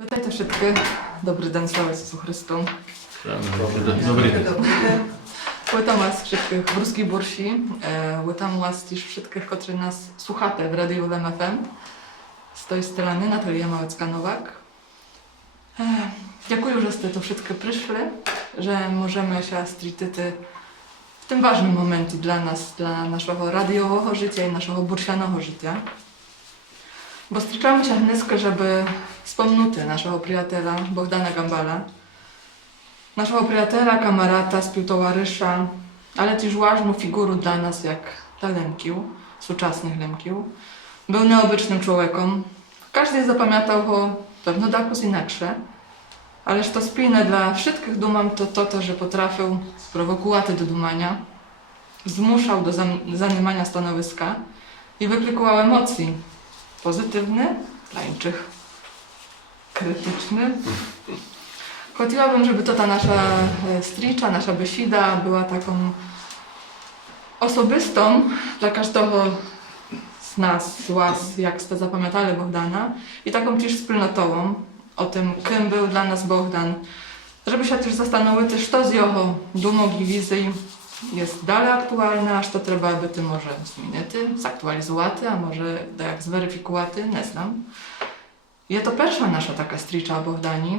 Witajcie wszystkich. Dobry den, sława Jezusu Chrystu. Dobry. Witam was wszystkich w Ruskiej Bursi. Witam was też wszystkich, którzy nas słuchacie w Radiu LMFM. Z tej strony Natalia Małecka-Nowak. Dziękuję, że ste tu wszystkie przyszli, że możemy się strzelić w tym ważnym momencie dla nas, dla naszego radiowego życia i naszego bursianego życia. Bo strzyczamy się dneska, żeby wspomnieć naszego przyjaciela Bogdana Gambala, naszego przyjaciela, kamarata, współtowarzysza, ale też ważną figurę dla nas jak dla Lemkił, współczesnych Lemkił. Był nieobycznym człowiekiem. Każdy zapamiętał go pewno jakoś inaczej, ale to spójne dla wszystkich dumam to, że potrafił prowokować do dumania, zmuszał do zajmowania stanowiska i wykrykował emocji. Pozytywny, dla innych krytyczny. Chciałabym, żeby to ta nasza stricza, nasza besida była taką osobistą dla każdego z nas, z was, jak ste zapamiętali Bogdana, i taką też wspólnotową o tym, kim był dla nas Bogdan, żeby się też zastanowić, co z jego dumą i wizji jest dalej aktualne, a co trzeba by tym może zmienić, zaktualizować, a może jak zweryfikować, nie znam. Jest to pierwsza nasza taka stricza o Bogdani.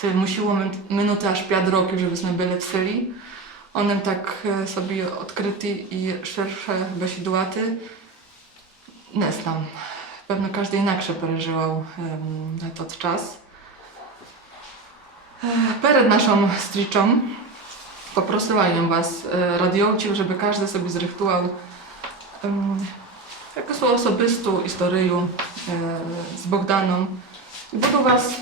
Ty musiło minuty aż 5 roków, żebyśmy byli w sili. Onem tak sobie odkryty i szersze besiduaty. Nie znam. Pewno każdy inaczej przeżywał ten czas. Przed naszą striczą poprosiłam was, radiowców, żeby każdy sobie zrychtował jakąś osobistą historię z Bogdaną. I budu was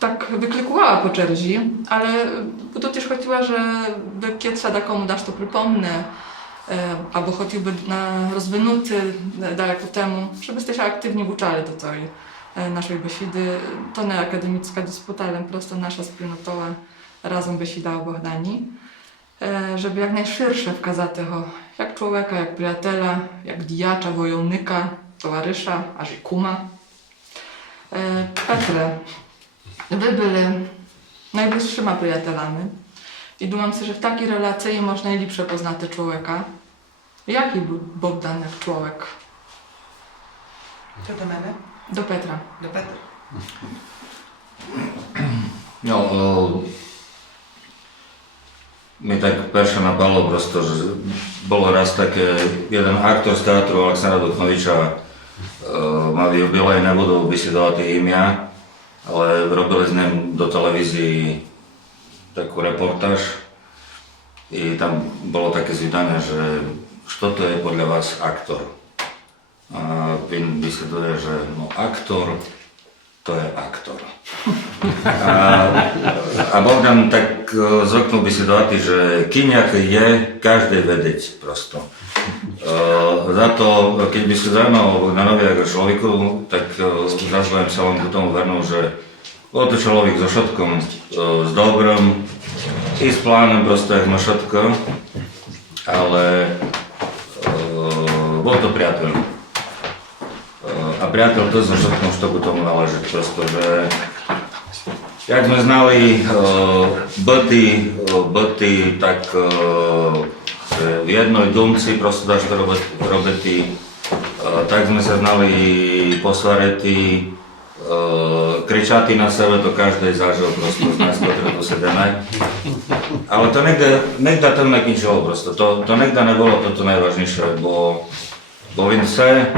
tak wyklikuała po czerzi, ale budu też chodziła, żeby kiedyś takomu dasz to przypomnę, albo choćby na rozwinuty daleko temu, żebyście się aktywnie uczali do tej naszej besidy. To nie akademicka dysputa, ale prosto nasza wspólnotowa razem besida o Bogdani. Żeby jak najszersze wkazać tego, jak człowieka, jak przyjaciela, jak dijacza, wojownika, towarzysza, aż i kuma. Petre, wy byli najbliższymi przyjacielami i dumam sobie, że w takiej relacji można najlepsze poznać człowieka. Jaki był Bogdan jak człowiek? Co do mnie? Do Petra. Do Petra. No, mi tak pierwsze napadło prosto, że bolo raz také, jeden aktor z teatru Aleksandra Duchnoviča mal jubilej, nebudú vysvetľovať imia, ale robili s ním do televízii takú reportáž i tam bolo také zvydanie, že čo to je podľa vás aktor? A він vysvetľuje, že no aktor to je aktor. A Bogdan tak zvyknul by si dovať, že kým jaký je, každý vedieť prosto. Za to, keď by si zaujímal o Bogdanovi ako človeku, tak zazvojím sa vám k tomu vrnul, že bol to človek so všetkom, s dobrom i s plánom prosto, jak má všetko, ale bol to priateľ. A priateľ to so všetkom, čo k tomu náleží prosto, že jak sme znali byty, tak v jednej domci prosto dáš to robiti, tak sme sa znali posvareti, kričati na sebe, to každý zažil prosto z nás, ktoré tu sedeme. Ale to niekde to nekončilo prosto, to niekde nebolo toto najvážnejšie, bo він все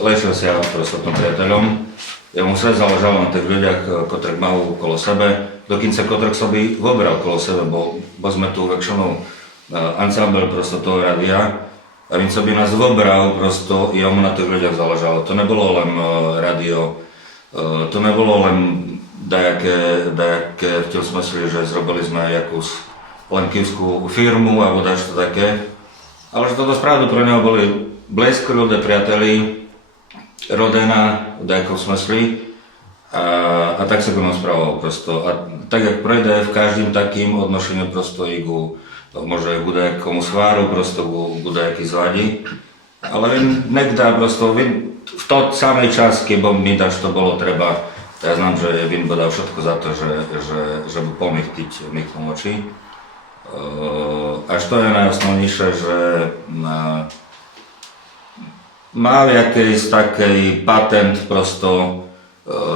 лишився просто тим приятелем. Йому все залежало на тих людях, котрих мав коло себе, до кінця котрих собі вибрав коло себе, бо ми ту векшену ансамбль просто того радія, а він собі нас вибрав просто і йому на тих людях залежало. То не було лем радіо, то не було лем деяке в тім смислі, що зробили ми якусь ленківську фірму або дещо таке. Але ж to spravdu pro neho boli blízko ľudia, priateli, rodina v nejakom smysli a tak sa k nám správal prosto. A tak jak prejde v každým takým odnošeniu prosto i môže k nejakomu schváru, prosto k nejaký zvadi. Ale nekdá prosto, v to samý čas, keď mi dáš to bolo treba, ja znam, že він би dal všetko za to, že by pomýchtiť mi pomoci. Až to je najosnovnejšie, že mal jakýś taký patent prosto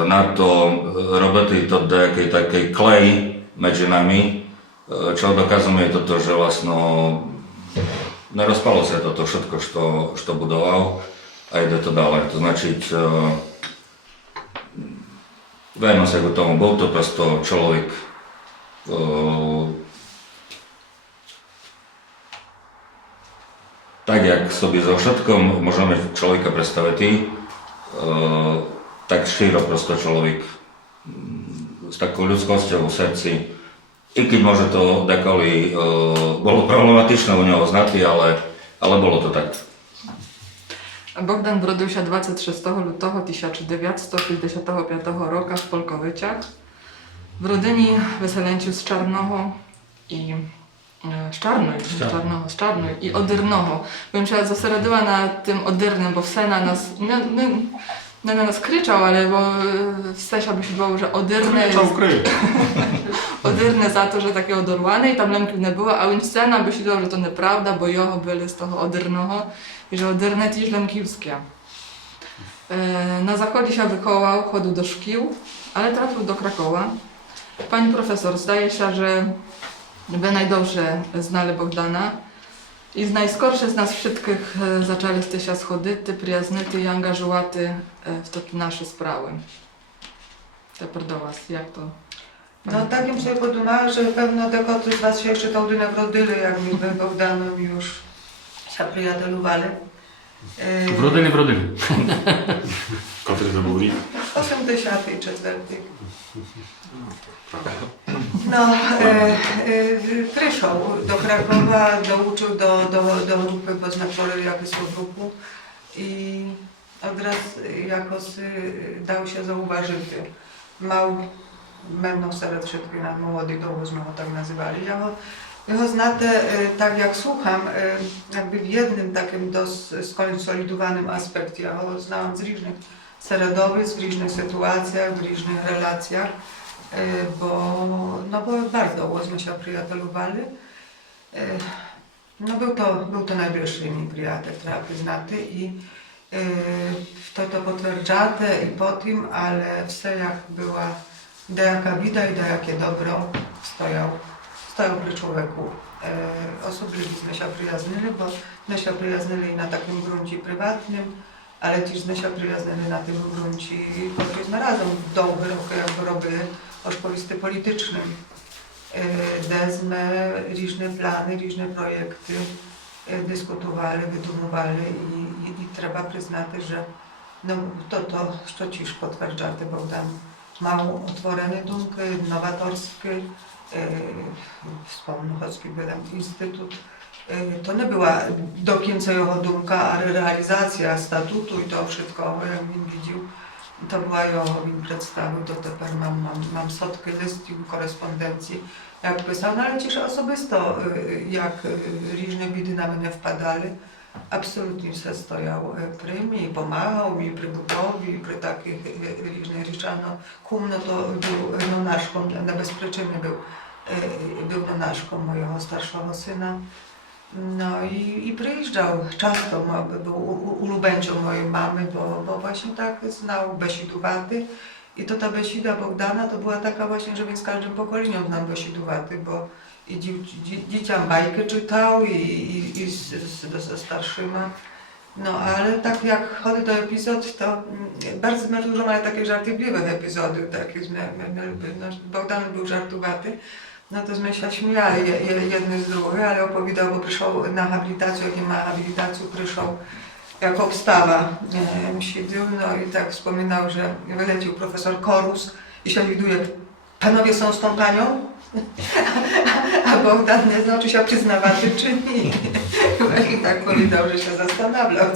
na to robiť to nejaký taký klej medzi nami, čo dokazuje toto, že vlastne nerozpalo sa toto všetko, čo budoval a ide to ďalej. To značiť, verno sa k tomu, bol to prosto človek tak, jak sobie so všetkom môžeme človeka predstaviť, tak šíro prosto človek s takou ľudskosťou v srdci. I keď może to dekoli bolo problematyczne u niego znati, ale bolo to tak. Bogdan wrodził się 26 lutego 1955 roku w Polkowyciach. W rodzinie wyselęcił z Czarnoho i z Czarnej i Odyrnoho. Bym się zosередила na tym Odyrnym, bo wse na nas, nie na nas kryczał, ale bo wse się myślało, że Odyrne jest... Odyrne za to, że takie odorwane i tam lemków nie było, a więc scena myślała, że to nieprawda, bo jeho byli z tego Odyrnoho i że Odyrne też lemkiwskie. Na zachodzie się wychował, chodził do szkół, ale trafił do Krakowa. Pani profesor, zdaje się, że wy najdobrze znali Bogdana i z najskorsze z nas wszystkich zaczęliście się schodyty, przyjaznyty i angażowaty w te nasze sprawy. Tepер do was, jak to? No takim sobie podumała, że pewno dekoty z was się jeszcze tą dynę wrodyli, jak mi wy Bogdanem już się przyjacielowali. Wrodyny. Koty to był rік? 84. No, przyszedł do Krakowa, douczył do grupy, bo znaczył jakąś grupę i od razu jakoś dał się zauważyć. Mał, będą wśród wszystkich na młodych dołóż, my go tak nazywali. Ja go znate, tak jak słucham, jakby w jednym takim skonsolidowanym aspekcie. Ja go znałam z różnych środowisk, w różnych sytuacjach, w różnych relacjach, bo bardzo łożno się przyjacielowali. No był to najbliższy mi przyjaciel, trzeba przyznać i to potwierdzate i po tym, ale wse jak była dejaka bida i dejakie dobro stojał przy człowieku. Osobliwie się przyjaznili, bo my się przyjaznili na takim gruncie prywatnym, ale też się przyjaznili na tym gruncie, któryśmy razem w dołby jakby robili o szkolisty politycznym. Dezmy różne plany, różne projekty dyskutowali, wydumowali i trzeba przyznać, że no, to co ciż potwierdza, Bogdan mał otworene dumki, nowatorskie, wspomnę choćby instytut. To nie była do końca jego dumka, ale realizacja statutu i to wszystko, jak on widział, to była jego, on przedstawił, to teraz mam setki listów, korespondencji, jak pisał, no ale też osobisto, jak różne biedy na mnie wpadali, absolutnie się stojał przy mnie i pomagał mi przy budowie, przy takich różnych rzeczach. No, kumno to był nonaszką, niebezpieczny był nonaszką mojego starszego syna. No i przyjeżdżał często, był ulubieńcą mojej mamy, bo właśnie tak znał besidowaty. I to ta besida Bogdana to była taka właśnie, że z każdym pokoleniem znam besidowaty, bo i dzieciom bajkę czytał i ze starszymi. No ale tak jak chodzi do epizod, to bardzo dużo ma takich żartobliwych epizodów, Bogdan był żartowaty. No to my się śmiali jedny z drugich, ale opowiadał, bo przyszedł na habilitację, jak nie ma habilitacji, przyszedł jako obstawa siedział, no i tak wspominał, że wylecił profesor Korus i się widuje, panowie są z tą panią? A Bogdan nie znał, czy się przyznawaty, czy nie. I tak powiedział, że się zastanawiał,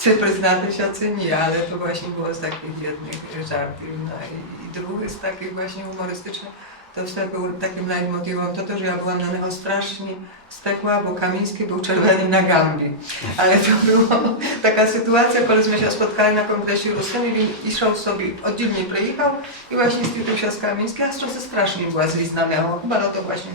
czy przyznaty się, czy nie, ale to właśnie było z takich jednych żartów. No i drugi z takich właśnie humorystycznych, to wtedy był takim leitmotivem to, że ja byłam na niego strasznie stekła, bo Kamiński był czerwony na gambi. Ale to była taka sytuacja, koleśmy się spotkali na kongresie ruskim i išao sobie, oddzielnie przyjechał i właśnie stwierdził się z Kamińskim, a strasznie strasznie była zlizna miała. Chyba no to właśnie,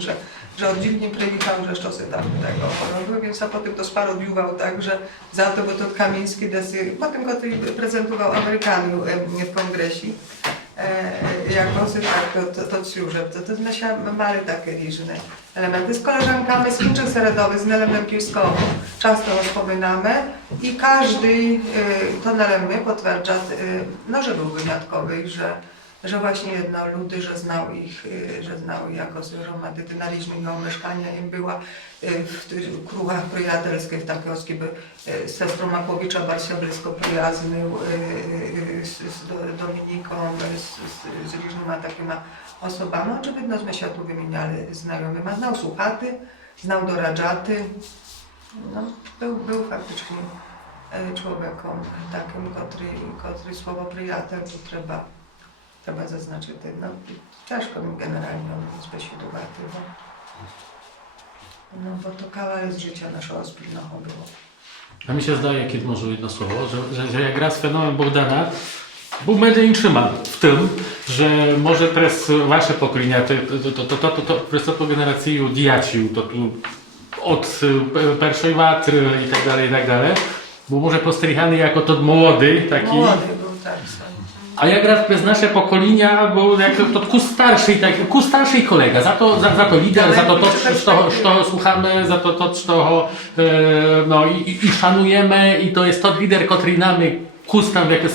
że oddzielnie przyjechał, że jeszcze się tam tego choroby, więc a potem to sparodiował tak, że za to, bo to Kamiński desy, potem go prezentował Amerykanów w kongresie. Jako się tak, to ciuże, to znaczy mamy takie różne elementy. Z koleżankami z Chińczyk Seredowy, z Nelem Lemkiewską często wspominamy i każdy to Nelem my potwierdza, no, że był wyjątkowy, że właśnie jedno ludy, że znał ich jako romantycy na różnych mieszkania im była w krugach przyjacielskich, takie osoby z sestrą Makłowicza bardzo blisko przyjazny, z Dominiką, z różnymi takimi osobami. Oczywiście my się tu wymieniali znajomymi. Znał słuchaty, znał doradzaty. No, był faktycznie człowiekiem takim, który słowo przyjaciel trzeba zaznaczyć. No, ciężko mi generalnie zbesiadować, bo to kawał z życia naszego wspólnego było. A mi się zdaje, kiedy może jedno słowo, że jak raz fenomen Bogdana był między trzyma w tym, że może teraz wasze pokolenia, to przez to generację diacił, to tu od pierwszej watry i tak dalej, bo może postrihany jako to młody taki. Młody był, tak. A jak raz przez nasze pokolenia był jak to ku starszy kolega, za to lider, za to co słuchamy, za to co no i szanujemy i to jest to lider, który nami kustam w jakiś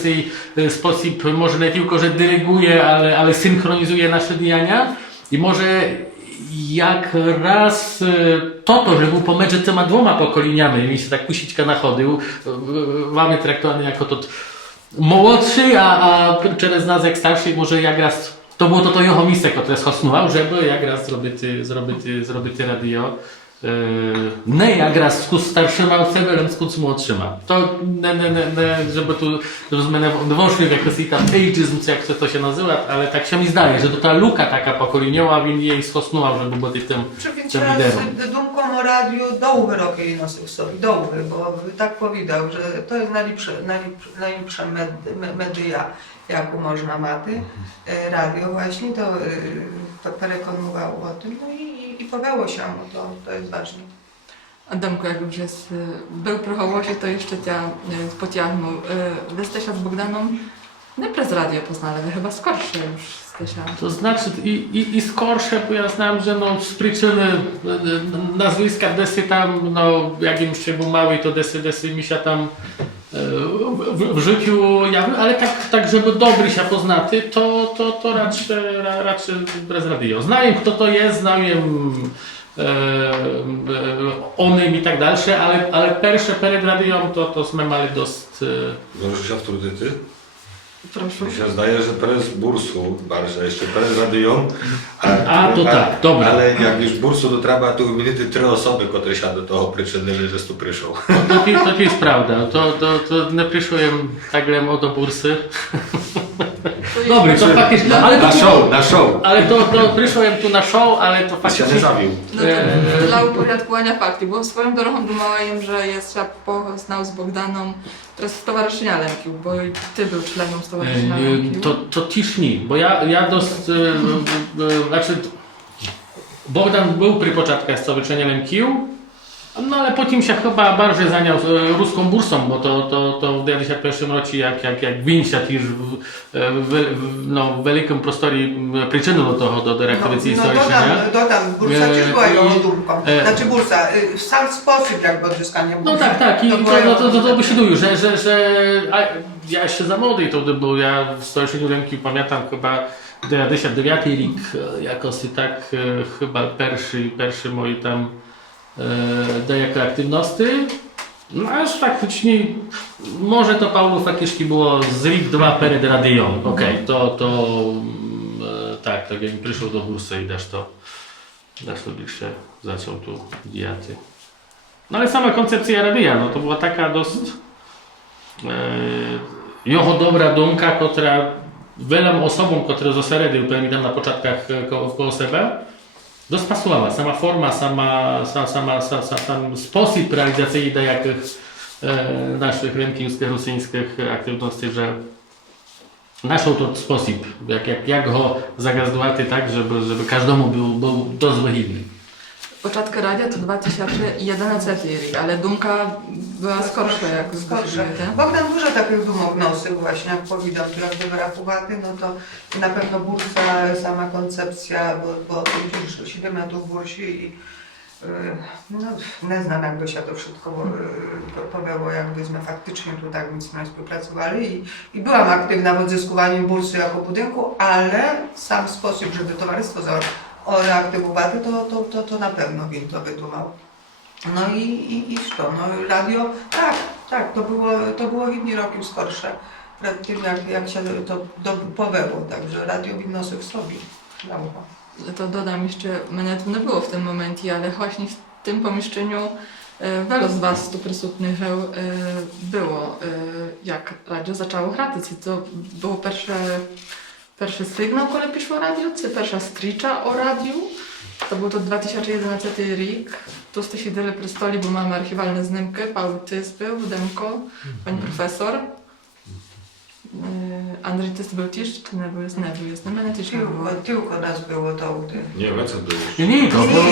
sposób może nie tylko, że dyryguje, ale synchronizuje nasze działania i może jak raz że był pomiędzy tymi dwoma pokoleniami, mi się tak kusiczka nachodził, mamy traktowany jako to młodszy, a przez nas jak starszy, może jak raz to było to jego miejsce, które schosnął, żeby jak raz zrobić radio. Nie jak raz z starszyma osobą, z młodszyma. To żeby tu włożli w jakiś tam ageism, jak to się nazywa, ale tak się mi zdaje, że to ta luka taka pokoleniowa, więc jej schosnęła, żeby był tym liderem. Dumką o radiu dołby roki nosił sobie, dołby, bo tak powiedział, że to jest najlepsza media, jaką można mać. Radio właśnie to przekonywał o tym, no i powiało się mu, to jest ważne. Adamku, jak już był prochołosi, to jeszcze cię pociągnął. Wy jesteście z Bogdaną nie przez radio poznali, wy chyba skorsze już jesteście. To znaczy i skorsze, bo ja znam, że no z przyczyny nazwiska desy tam, no jak im się był mały, to desy mi się tam w życiu jawił, ale tak żeby dobry się poznaty, to raczej bez radio. Znaję kto to jest, znaję onym i tak dalsze, ale pierwsze przed radią to sme mali dość... Możesz się autorytety? Proszę. Mi się zdaje, że prez bursu, bardziej jeszcze prez radią. Tak, dobra. Ale jak już bursu, to trzeba tu wymienić 3 osoby, które się do tego przyczyniły, że tu przyszło. To jest prawda, to nie przyszłem tak do bursy. Dobry, to faktycznie. Na show. Ale to przyszłem tu na show, ale to faktycznie. Się nie zawił. No to dla uporządkowania faktu, bo swoją drogą dumałem, że jest się poznał z Bogdaną teraz Stowarzyszenia Lemkiów, bo i ty był członem Stowarzyszenia Lemkiów. To ciśni, bo ja dość, znaczy Bogdan był przy początkach Stowarzyszenia Lemkiów, no ale potem się chyba bardziej zajął ruską bursą, bo to w 2021 roku jak Winsia też w wielkim prostorie przyczynił do reaktywacji stowarzyszenia. Dodam, bursa też była jego dumką. Znaczy bursa, w sam sposób jakby odzyskanie bursy. No tak, i to by się duił, że ja jeszcze za młody to był, ja w Stowarzyszeniu Lemkiów pamiętam chyba 99 rok, jakoś tak chyba pierwszy moi tam jako aktywności. No aż faktycznie, może to Paulu faktycznie było z RIP 2 przed radią. Okej, tak, jak mi przyszło do bursy i dasz to bliższe zaczął tu diaty. No ale sama koncepcja radia, no to była taka dość jego dobra dumka, która wielom osobom, które zaseredy pamiętam na początkach koło siebie, dość pasowała. Sama forma, sam sposób realizacyjny jakich naszych rynkińskich, rosyjskich aktywności, że naszą to sposób, jak go zagazdować tak, żeby każdemu był dość wygodny. Początki radia to 2011 rік, ale dumka była skorsza, jak Скорше. tak? Богдан дуже таких думок носив, właśnie jak powiedział, to jak wyrachувати, no to na pewno bursa, sama koncepcja, bo już 7 lat w bursie i no, nie znam jakby się to wszystko powiało, jakbyśmy faktycznie tu tak mocno współpracowali i byłam aktywna w odzyskiwaniu bursy jako budynku, ale sam sposób, żeby towarzystwo reaktywować, to na pewno він to wydumał. No i co? No radio, tak, to było inni roki skorsze przed tym, jak się to powęło, także radio winno w sobie. Brawo. To dodam jeszcze, mnie tu nie było w tym momencie, ale właśnie w tym pomieszczeniu wielu z Was tu przysutnych było, jak radio zaczęło grać. I to było pierwszy sygnał, kiedy piszło radio, czy pierwsza stricza o radiu. To był to 2011 rік. Tu ste siedzieli przy stole, bo mamy archiwalne znimki. Paweł Tys był, Demko, pani profesor. Andrzej Tys był też, czy nie był? Nie był, jest. Na mnie też nie było. Tylko nas było to gdy. Nie, Wece było. Nie, to było...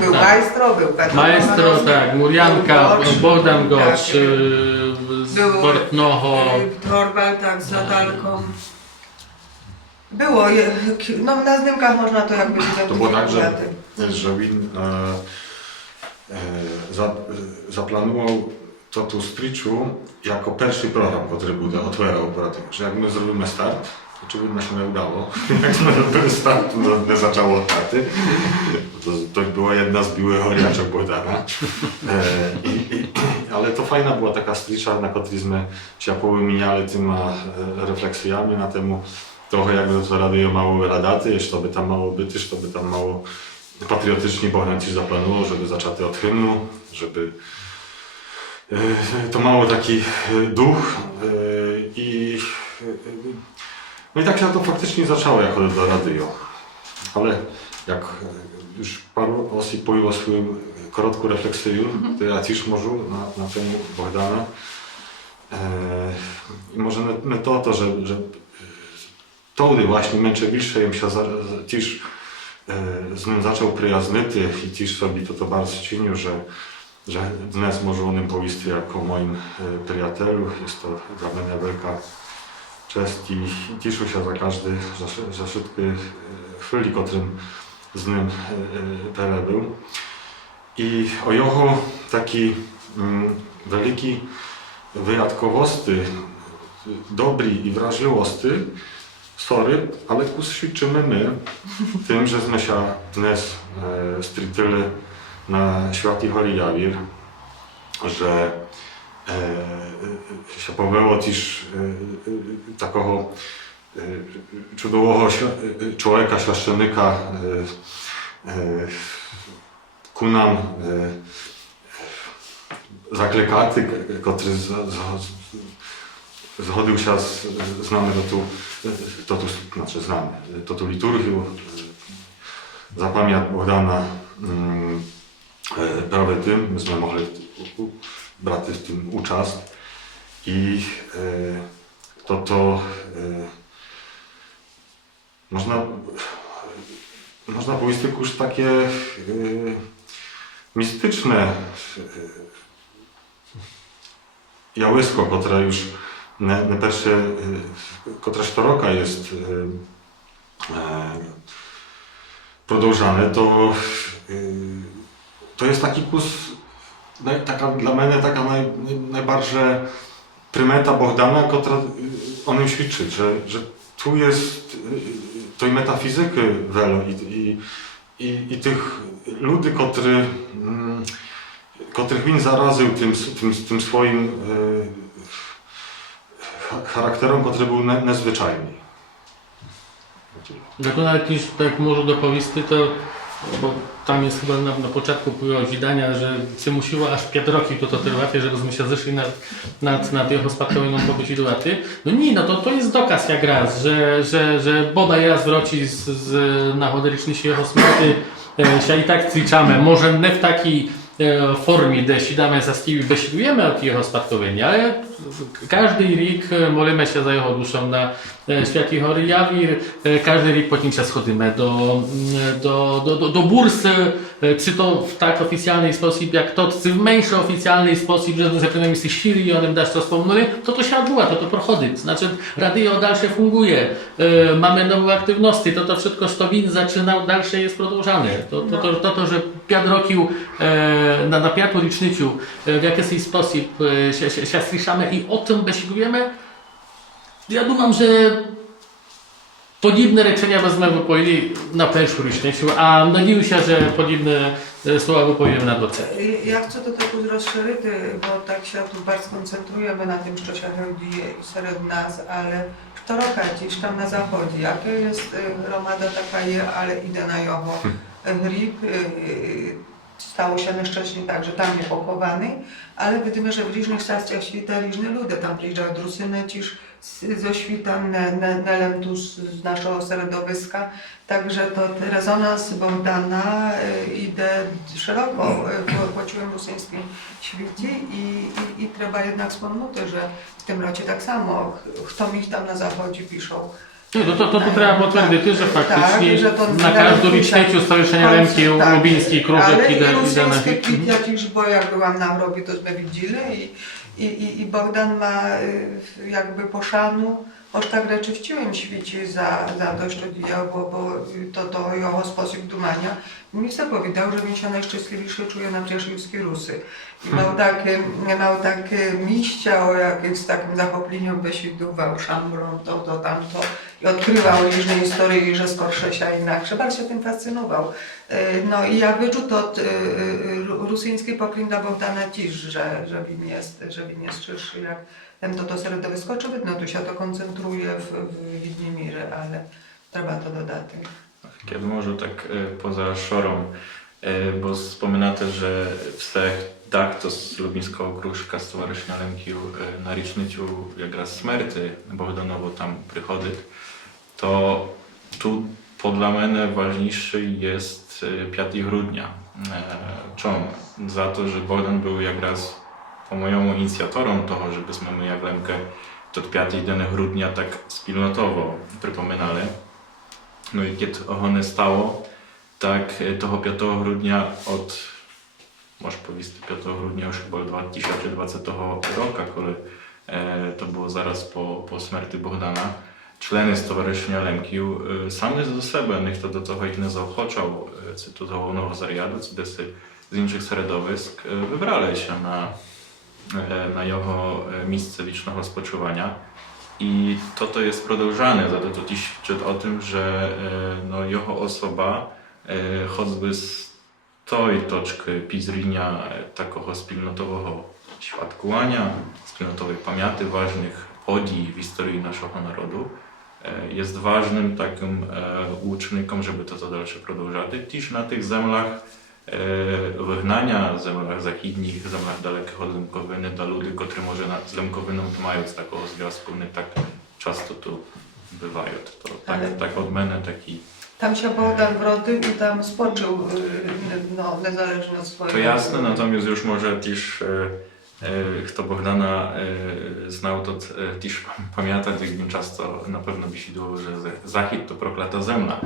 Był Majstro, był Katarzyna. Maestro, tak, Murianka, Bogdan Gocz, Był Bortnoho. Torbal, tak, z Natalką. Było, no na zdjęciach można to jakby widzieć. To było tak, że Win zaplanował to tu striczu jako pierwszy program, który był otwierał, że jak my zrobimy start, oczywiście się nie udało. Jak zrobimy start, to nie zaczęło od taty. To była jedna z biłych choriaczek Bogdana. Ale to fajna była taka stricza, na której się powymieniali tymi refleksjami na temu, trochę jakby to radio mało wyladaty, jeszcze to by tam mało byty, to by tam mało patriotycznie Bogdan ci zaplanował, żeby zaczęty od hymnu, żeby to mało taki duch no i tak się to faktycznie zaczęło jako do radio. Ale jak już paru osób pojęło swoją krótką refleksję, to ja też może na temu Bogdana. I może nie to, że wtedy właśnie męcze bliższe im się też z nim zaczął przyjaznyty i też sobie to bardzo czynił, że dnes może on im powiedzieć jako moim przyjacielu. Jest to dla mnie wielka cześć i cieszę się za każdy, za wszystkie chwili, którym z nim był. I o jego taki wielki wyjątkowości, dobry i wrażliwości, sorry, ale uświadczymy my tym, żeśmy się dnes strytyli na świat i Holy Jawir, że się powęło też takiego cudowego człowieka, świaszczenika ku nam zaklekaty, który zgodził się z nami do tu liturgię, zapamiętać Bogdana prawie tym, myśmy mogli brać w tym uczest i można powiedzieć już takie mistyczne jałysko, które już na pierwsze, które sztoroka jest продовжане, to jest taki kus, taka dla mnie taka najbardziej prymeta Bogdana, która o nim świadczy, że tu jest tej metafizyki wiele i tych ludzi, których on zaraził tym swoim charakterem, który był nadzwyczajny. Tak nawet już tak może dopowiedzieć, to Bo tam jest chyba na początku było zdania, że się musiło aż 5 rokів to trwać, żebyśmy się zeszli nad jeho spадковим побесідувати. No nie, no to jest dokaz jak raz, że bodaj raz wróci z nagody rocznicy jego śmierci się i tak ćwiczamy, może nie w takiej formie, gdzie siadamy za skimi, besidujemy od jego spadkowienia, ale każdy rok modlimy się za jego duszą na Święty Hory Jawir, każdy rok potem się schodzimy do bursy, czy to w tak oficjalny sposób jak to, czy w mniejszy oficjalny sposób, że zapewne się siły i onem dasz to wspomnieli, to się odbywa, to prochodzi. Znaczy radio dalsze funguje, mamy nowe aktywności, to wszystko, co win zaczynał, dalsze jest продовжane. To, że 5 rokів na 5 rocznicę w jakiś sposób się słyszamy i o tym besidujemy, ja думam, że podobne rечення wezmę wypowiedzi na pierwszą rocznicę, a nadzieję się, że podobne słowa wypowiemy na doce. Ja chcę to taką rozszerzyć, bo tak się tu bardzo koncentrujemy na tym, co się dzieje wśród nas, ale kto rokadzisz tam na zachodzie, jakie jest gromada taka je, ale idę na jego grip. Stało się nieszczęśnie tak, że tam nie pochowany, ale widzimy, że w różnych stacjach świta różne ludzie tam przyjeżdżają do Rusyny, ze świta Nelem z naszego środowiska. Także to rezonans Bogdana idzie szeroko po całym rosyjskim świecie i trzeba jednak wspomnieć, że w tym rocie tak samo, kto mi tam na zachodzie piszą. To trzeba potwierdzić, że faktycznie że to na każdą rocznicę Stowarzyszenia Lemki Lubiński Krążek idę na film. Ja też, bo jak byłam na grobie, to sme widzieli i Bogdan ma jakby poszanu, aż tak rzeczy w całym świecie za to, co działo, bo to jego sposób dumania. Mi się powiedział, że mi się najszczęśliwszy czuje na Brzeszczewskiej Rusy. I miał takie miścia, o jakich z takim zachopleniem besidował szambrą, to, tamto. I odkrywał różne historie, że skorsze się inaczej. Bardzo się tym fascynował. No i ja wyczuł to rosyjski poklon dla Bogdana też, że win jest szybszy jak ten to środowisko. Oczywiście tu się to koncentruje w Widniemirze, ale trzeba to dodać. Ja może tak poza szorą, bo wspominacie, że wstech tak to z Lubińskiego Kruszka Stowarzyszenia Lemki na rocznicę jak raz śmierci Bogdanowo tam przychodzi, to tu dla mnie ważniejszy jest 5 grudnia. Czemu? Za to, że Bogdan był jak raz po mojemu inicjatorem toho, żebyśmy my jak Lemkę to 5 grudnia tak wspólnotowo przypominali. No i kiedy ono stało, tak toho 5 grudnia od, może powiedzieć 5 grudnia już chyba 2020 roku, kiedy to było zaraz po śmierci Bogdana, człony Stowarzyszenia Lemki sami ze siebie, niech to do tego ich nie zaochoczał, czy to do nowego zariadu, czy desy z innych środowisk, wybrali się na jego miejsce wiecznego spoczywania. I to jest продовжane, za to też świadczy o tym, że no, jego osoba, choćby z tej toczki pizrinia takiego wspólnotowego świadkowania, wspólnotowej pamięci ważnych podii w historii naszego narodu, jest ważnym takim uczynnikiem, żeby to dalsze продовжать. Też na tych zemlach wygnania, zemlach zachodnich, zemlach dalekich od Lemkowiny, dla ludzi, którzy może z Lemkowiną nie mają takiego związku, nie tak często tu bywają. To tak od mnie taki... Tam się Bogdan wrodził i tam spoczył, no, niezależnie od swojego... To jasne, natomiast już może też kto Bogdana znał, to też pamięta, jak często na pewno bisidował, że Zachód to proklata zemla.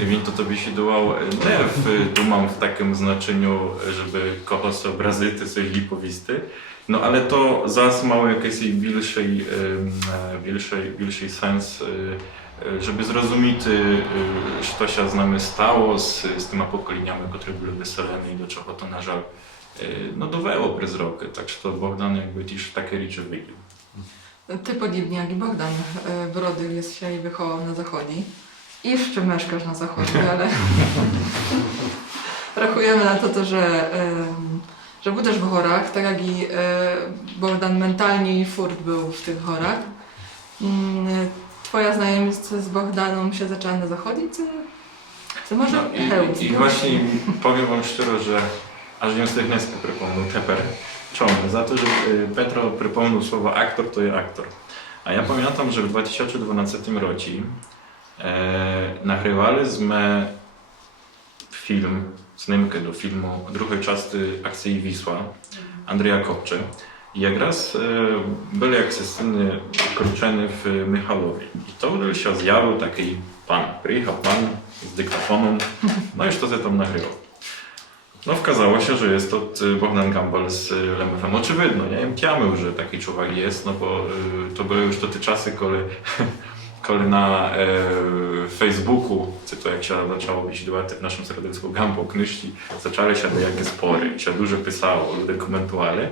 Він to bisidował nie dumam w takim znaczeniu, żeby kogoś obrazić, coś lipowisty, no ale to zas mało jakiś większy sens, żeby zrozumieć, co się z nami stało, z tymi pokoleniami, które były wyselone i do czego to na żal no doveło przez roky, tak że Bogdan jakby też takie rzeczy widział. Ty podobnie jak i Bogdan wrodził jest się i wychował na zachodzie. I jeszcze mieszkasz na zachodzie, ale rachujemy na to, że będziesz w chorach, tak jak i Bogdan mentalnie i furt był w tych chorach. Twoja znajomość z Bogdaną się zaczęła na zachodzie, To może I właśnie powiem wam szczerze, że aż nie z dneska pripomnął teper čom. Za to, że Petro pripomnął słowo aktor, to je aktor. A ja pamiętam, że w 2012 roku nagrywali sme film, snimkę do filmu drugiej części akcji Wisła Andrzeja Kopcze. I jak raz byli jak sceny wkroczeni w Michalowie. I to wtedy się zjawił taki pan. Przyjechał pan z dyktafonem, no i co się tam nagrywał. No okazało się, że jest to Bogdan Gambol z LMF-em. Oczywidno, nie wiem, tiamy, że taki człowiek jest, no bo to były już te czasy, kiedy na Facebooku, co to jak się zaczęło wyświetlać w naszym środowisku Gambol knyżki, zaczęły się jakie spory, się dużo pisało, ludzie komentowali.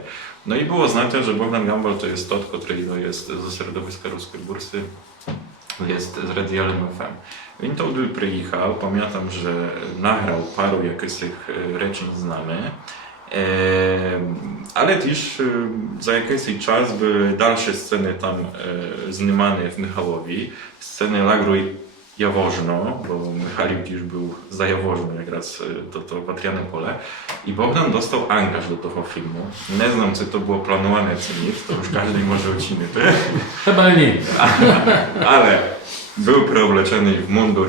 No i było znane, że Bogdan Gambol to jest tot, który no, jest ze środowiska ruskiej bursy, jest z Radia LMF-em. Він туди приїхав, пам'ятам, що награв пару якихось речень з нами, але теж за якийсь час були далі сцени там знімані в Михайлові, сцени лагеру Jaworzno, bo Michalik już był za Jaworzno, jak raz to Patriane Pole. I Bogdan dostał angaż do tego filmu. Nie znam, czy to było planowane, czy nie, to już każdy może ocenić. Chyba nie. Ale był preobleczony w mundur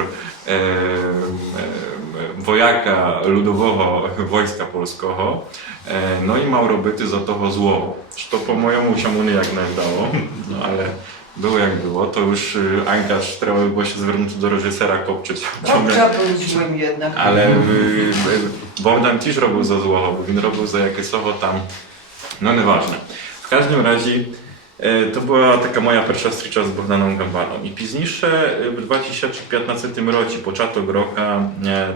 wojaka ludowego wojska polskiego, no i miał robić za toho zło. To po mojemu się mu nijak nie dało, no ale było jak było, to już angaż trzeba było się zwrócić do reżysera Kopczyć. Dobrze, powiedziałem jednak. Ale Bogdan też robił za zło, bo on robił za jakieś tam, no nieważne. W każdym razie to była taka moja pierwsza stycza z Bogdanem Gambalem. I późniejsze w 2015 roku, początek roku,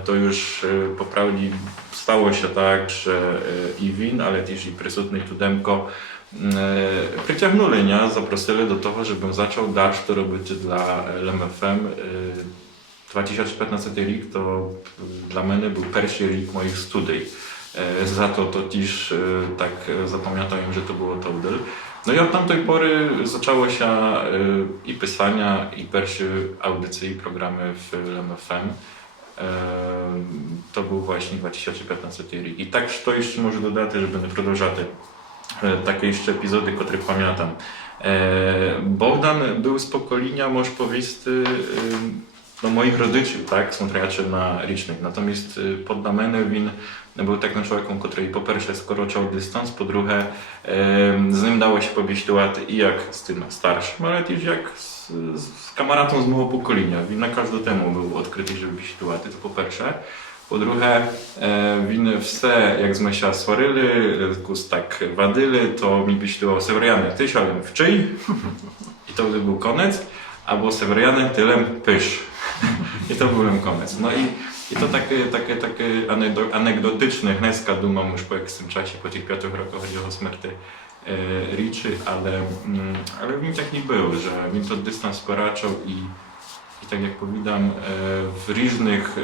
to już poprawnie stało się tak, że i win, ale też i przysutny tu Demko przyciągnęli, nie? Zaprosili do tego, żebym zaczął dalej to robić dla LMF-em. 2015 rok to dla mnie był pierwszy rok moich studiów. Za to też tak zapamiętałem, że to było to wtedy. No i od tamtej pory zaczęło się i pisania, i pierwsze audycje, i programy w LMF-em. To był właśnie 2015 rok. I tak to jeszcze może dodać, żeby nie przedłużać takie jeszcze epizody, które pamiętam. Bogdan był z pokolenia, można powiedzieć, no, moich rodziców, tak, смотрячи na licznych. Natomiast pod Damenem był takim człowiekiem, który po pierwsze skoroczał dystans, po drugie z nim dało się pobieściować i jak z tym starszym, ale też jak z kamaratą z mojego pokolenia. Win na każdą temu był odkryty, żeby bieściować, to po pierwsze. Po drugie, win wse, jak sme się swaryli, tak wadyli, to mi bieściował Severiane, ty siadłem w czyj i to był koniec, albo Severiane tylem pysz. I to był koniec. No i to takie anegdotyczne, dneska dumam już po jakimś czasie, po tych 5 rokach o śmierci Riczy, ale mi tak nie było, że mi to dystans poraczał i tak jak powiedziałem, w różnych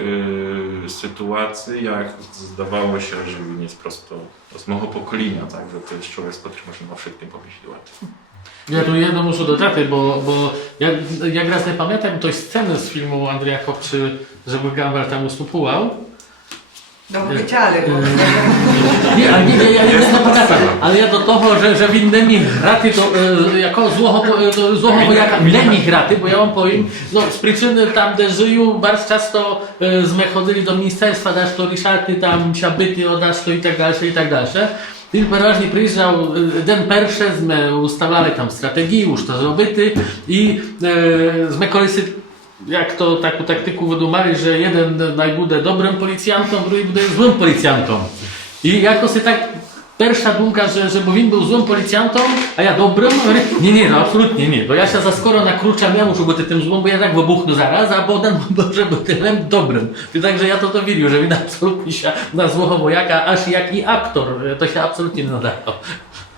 sytuacjach zdawało się, że nie jest prosto z mojego pokolenia, tak, że to jest człowiek, z którym można o wszystkim pomyśleć. Ja tu jedno muszę dodać, bo jak raz nie pamiętam tej sceny z filmu Andrzeja Kopczy, żeby Gambel tam ustępował. No wyciale, bo... Nie, ja nie pamiętam, ale ja do tego, że w innymi graty, to jako złego wojaka innymi graty, bo ja wam powiem, no z przyczyny tam, gdzie żyją, bardzo często sme chodzili do ministerstwa, dasz to ryszarty, tam siabyty, odasz to i tak dalsze. Він переважно приїжджав день перше, ми уставляли там стратегію, що зробити, і ми колись, як то таку тактику видумали, що один буде добрим поліціянтом, другий буде злим поліціянтом. І якось так перша думка, że bo він був злим поліціянтом, а я добрим, говорю, ні, абсолютно ні, бо я ще заскоро накручам, я muszę бути тим злим, бо я так вибухну зараз, а Богдан може бути тим добрим. I także ja to wierzył, że він absolutnie się na złego wojaka, aż jak i aktor, to się absolutnie nie nadawał.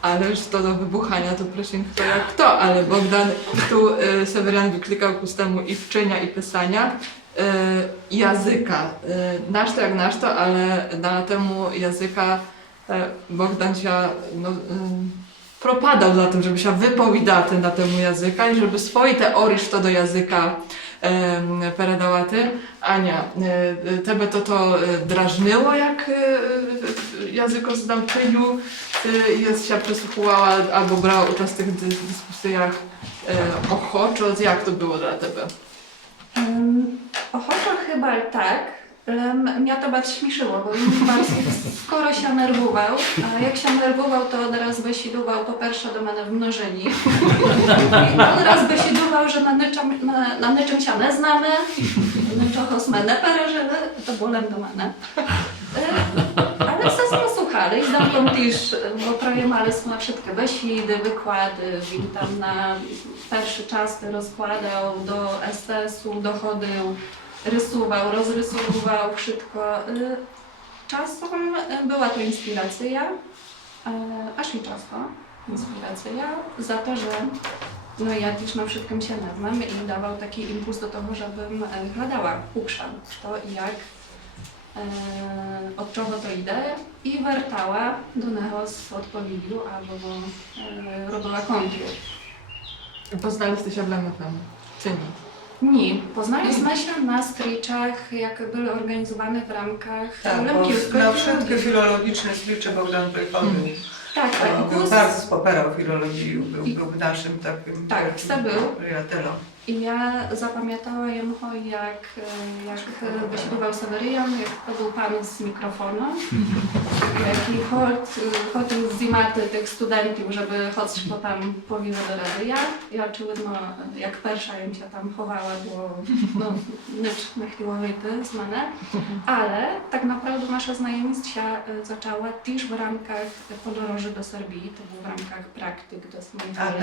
Ale już to do wybuchania to proszę kto jak kto, ale Bogdan tu Severian wyklikał ku temu i wczynia i pisania języka. Nasz to jak nasz to, ale na temu języka Bogdan się propadał za tym, żeby się wypowiadać na temu języka i żeby swoje teorie to do języka peredałaty. Ania, tebe to drażniło, jak językoznawczyniu jest się przysłuchiwała albo brała udział w tych dyskusjach ochoczo? Jak to było dla tebe? Ochoczo chyba tak. Mnie to bardzo śmieszyło, bo on bardzo skoro się nerwował, a jak się nerwował, to od razu besidował po pierwsze do mnie w mnożeni. I od razu besidował, że na niczym się nie znamy, niczego sme nie pereżyli, to było do mnie. Ale wszyscy słuchali, zresztą też, bo projemaliśmy wszystkie besidy, wykłady, він tam na pierwszy czas rozkładał do SS-u, dochodził, rysował, rozrysowywał wszystko. Czasem była to inspiracja, aż i często inspiracja za to, że no ja też na wszystkim się nie znam i dawał taki impuls do tego, żebym hledała ukrzan, to jak, od czego to idę i wertała do niego z odpowiedzią albo robiła kontry. Poznaliście się w LMFM? Czy nie? Nie, poznaliśmy się na striczach, jak były organizowane w ramkach Tak, Lemkiewskiego. bo na wszystkie filologiczne stricze Bogdan przychodził. Tak, tak. On był bardzo popierał filologię, był naszym takim Tak, to był. przyjacielem. I ja zapamiętałam ją, jak wyśpiewał Seweryjan, jak to był pan z mikrofonem, jaki chodził z zimaty tych studentów, żeby choć to tam powiedział do radia. I oczywiście, jak pierwsza im się tam chowała, było nic nie chciało wyjść z mnie. Ale tak naprawdę nasza znajomość się zaczęła też w ramkach podróży do Serbii, to było w ramkach praktyk do Smolenska.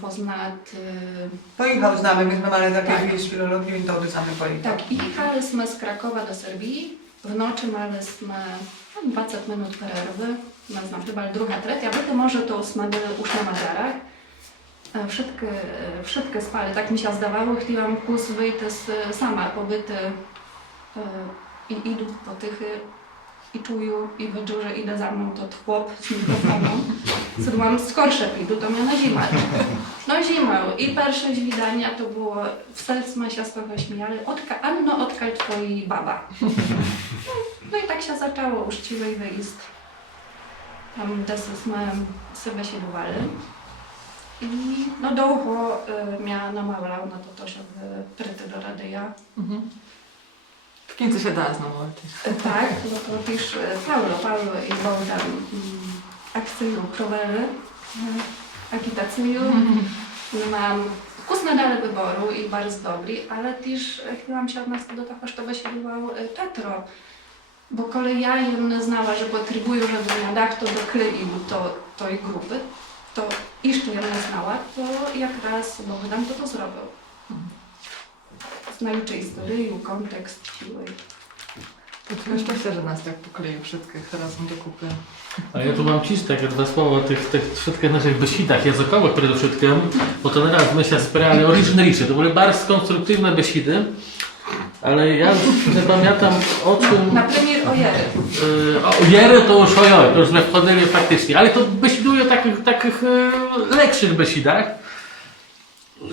Poznat. Pojechał z nami, myśmy mieli takie z filologii, i to sami pojechał. Tak, i jechaliśmy z Krakowa do Serbii. W nocy mieliśmy 20 minut przerwy, nie znam, chyba druga, trzecia, bo to może to jsme byli już na Mazarach. Wszystkie spali, tak mi się zdawało, chciałam kus wyjść sama, pobyty i idę po tych i czuję i widzę, że idę za mną to chłop z mikrofonem. Zrobiłam skorsze pidu, to mnie na zimę. No zimę i pierwsze widania to było, w sercu się z tego śmiali, Anno, odkal twoi baba. No i tak się zaczęło uczciwy wyjazd. Tam desyśmy sobie się bywali. I no długo mnie namawiał na to, żeby pryty do radia. W końcu się da znowu. Tak, no to też Paulo i Bogdan akcyją prowadzili, agitacją. Mam wkusne dalej wyboru i bardzo dobry, ale też chciałam się odnieść do tego, żeby się bywał teatro. Bo kolej ja ją znała, że potrzebuję, żeby na dach to dokleił tej grupy, to jeszcze ją nie znała, to jak raz Bogdan to zrobił. Znali historię, kontekst siły. To szczęście, że nas tak pokleił wszystkich razem do kupy. A ja tu mam ciś takie dwa słowa o tych wszystkich naszych besidach językowych przede wszystkim, bo to teraz my się spierali o liczne. To były bardzo konstruktywne besidy, ale ja już nie pamiętam o czym... Na premier Ojery. Ojery to już my wchodzili faktycznie, ale to besiduje o takich lepszych besidach.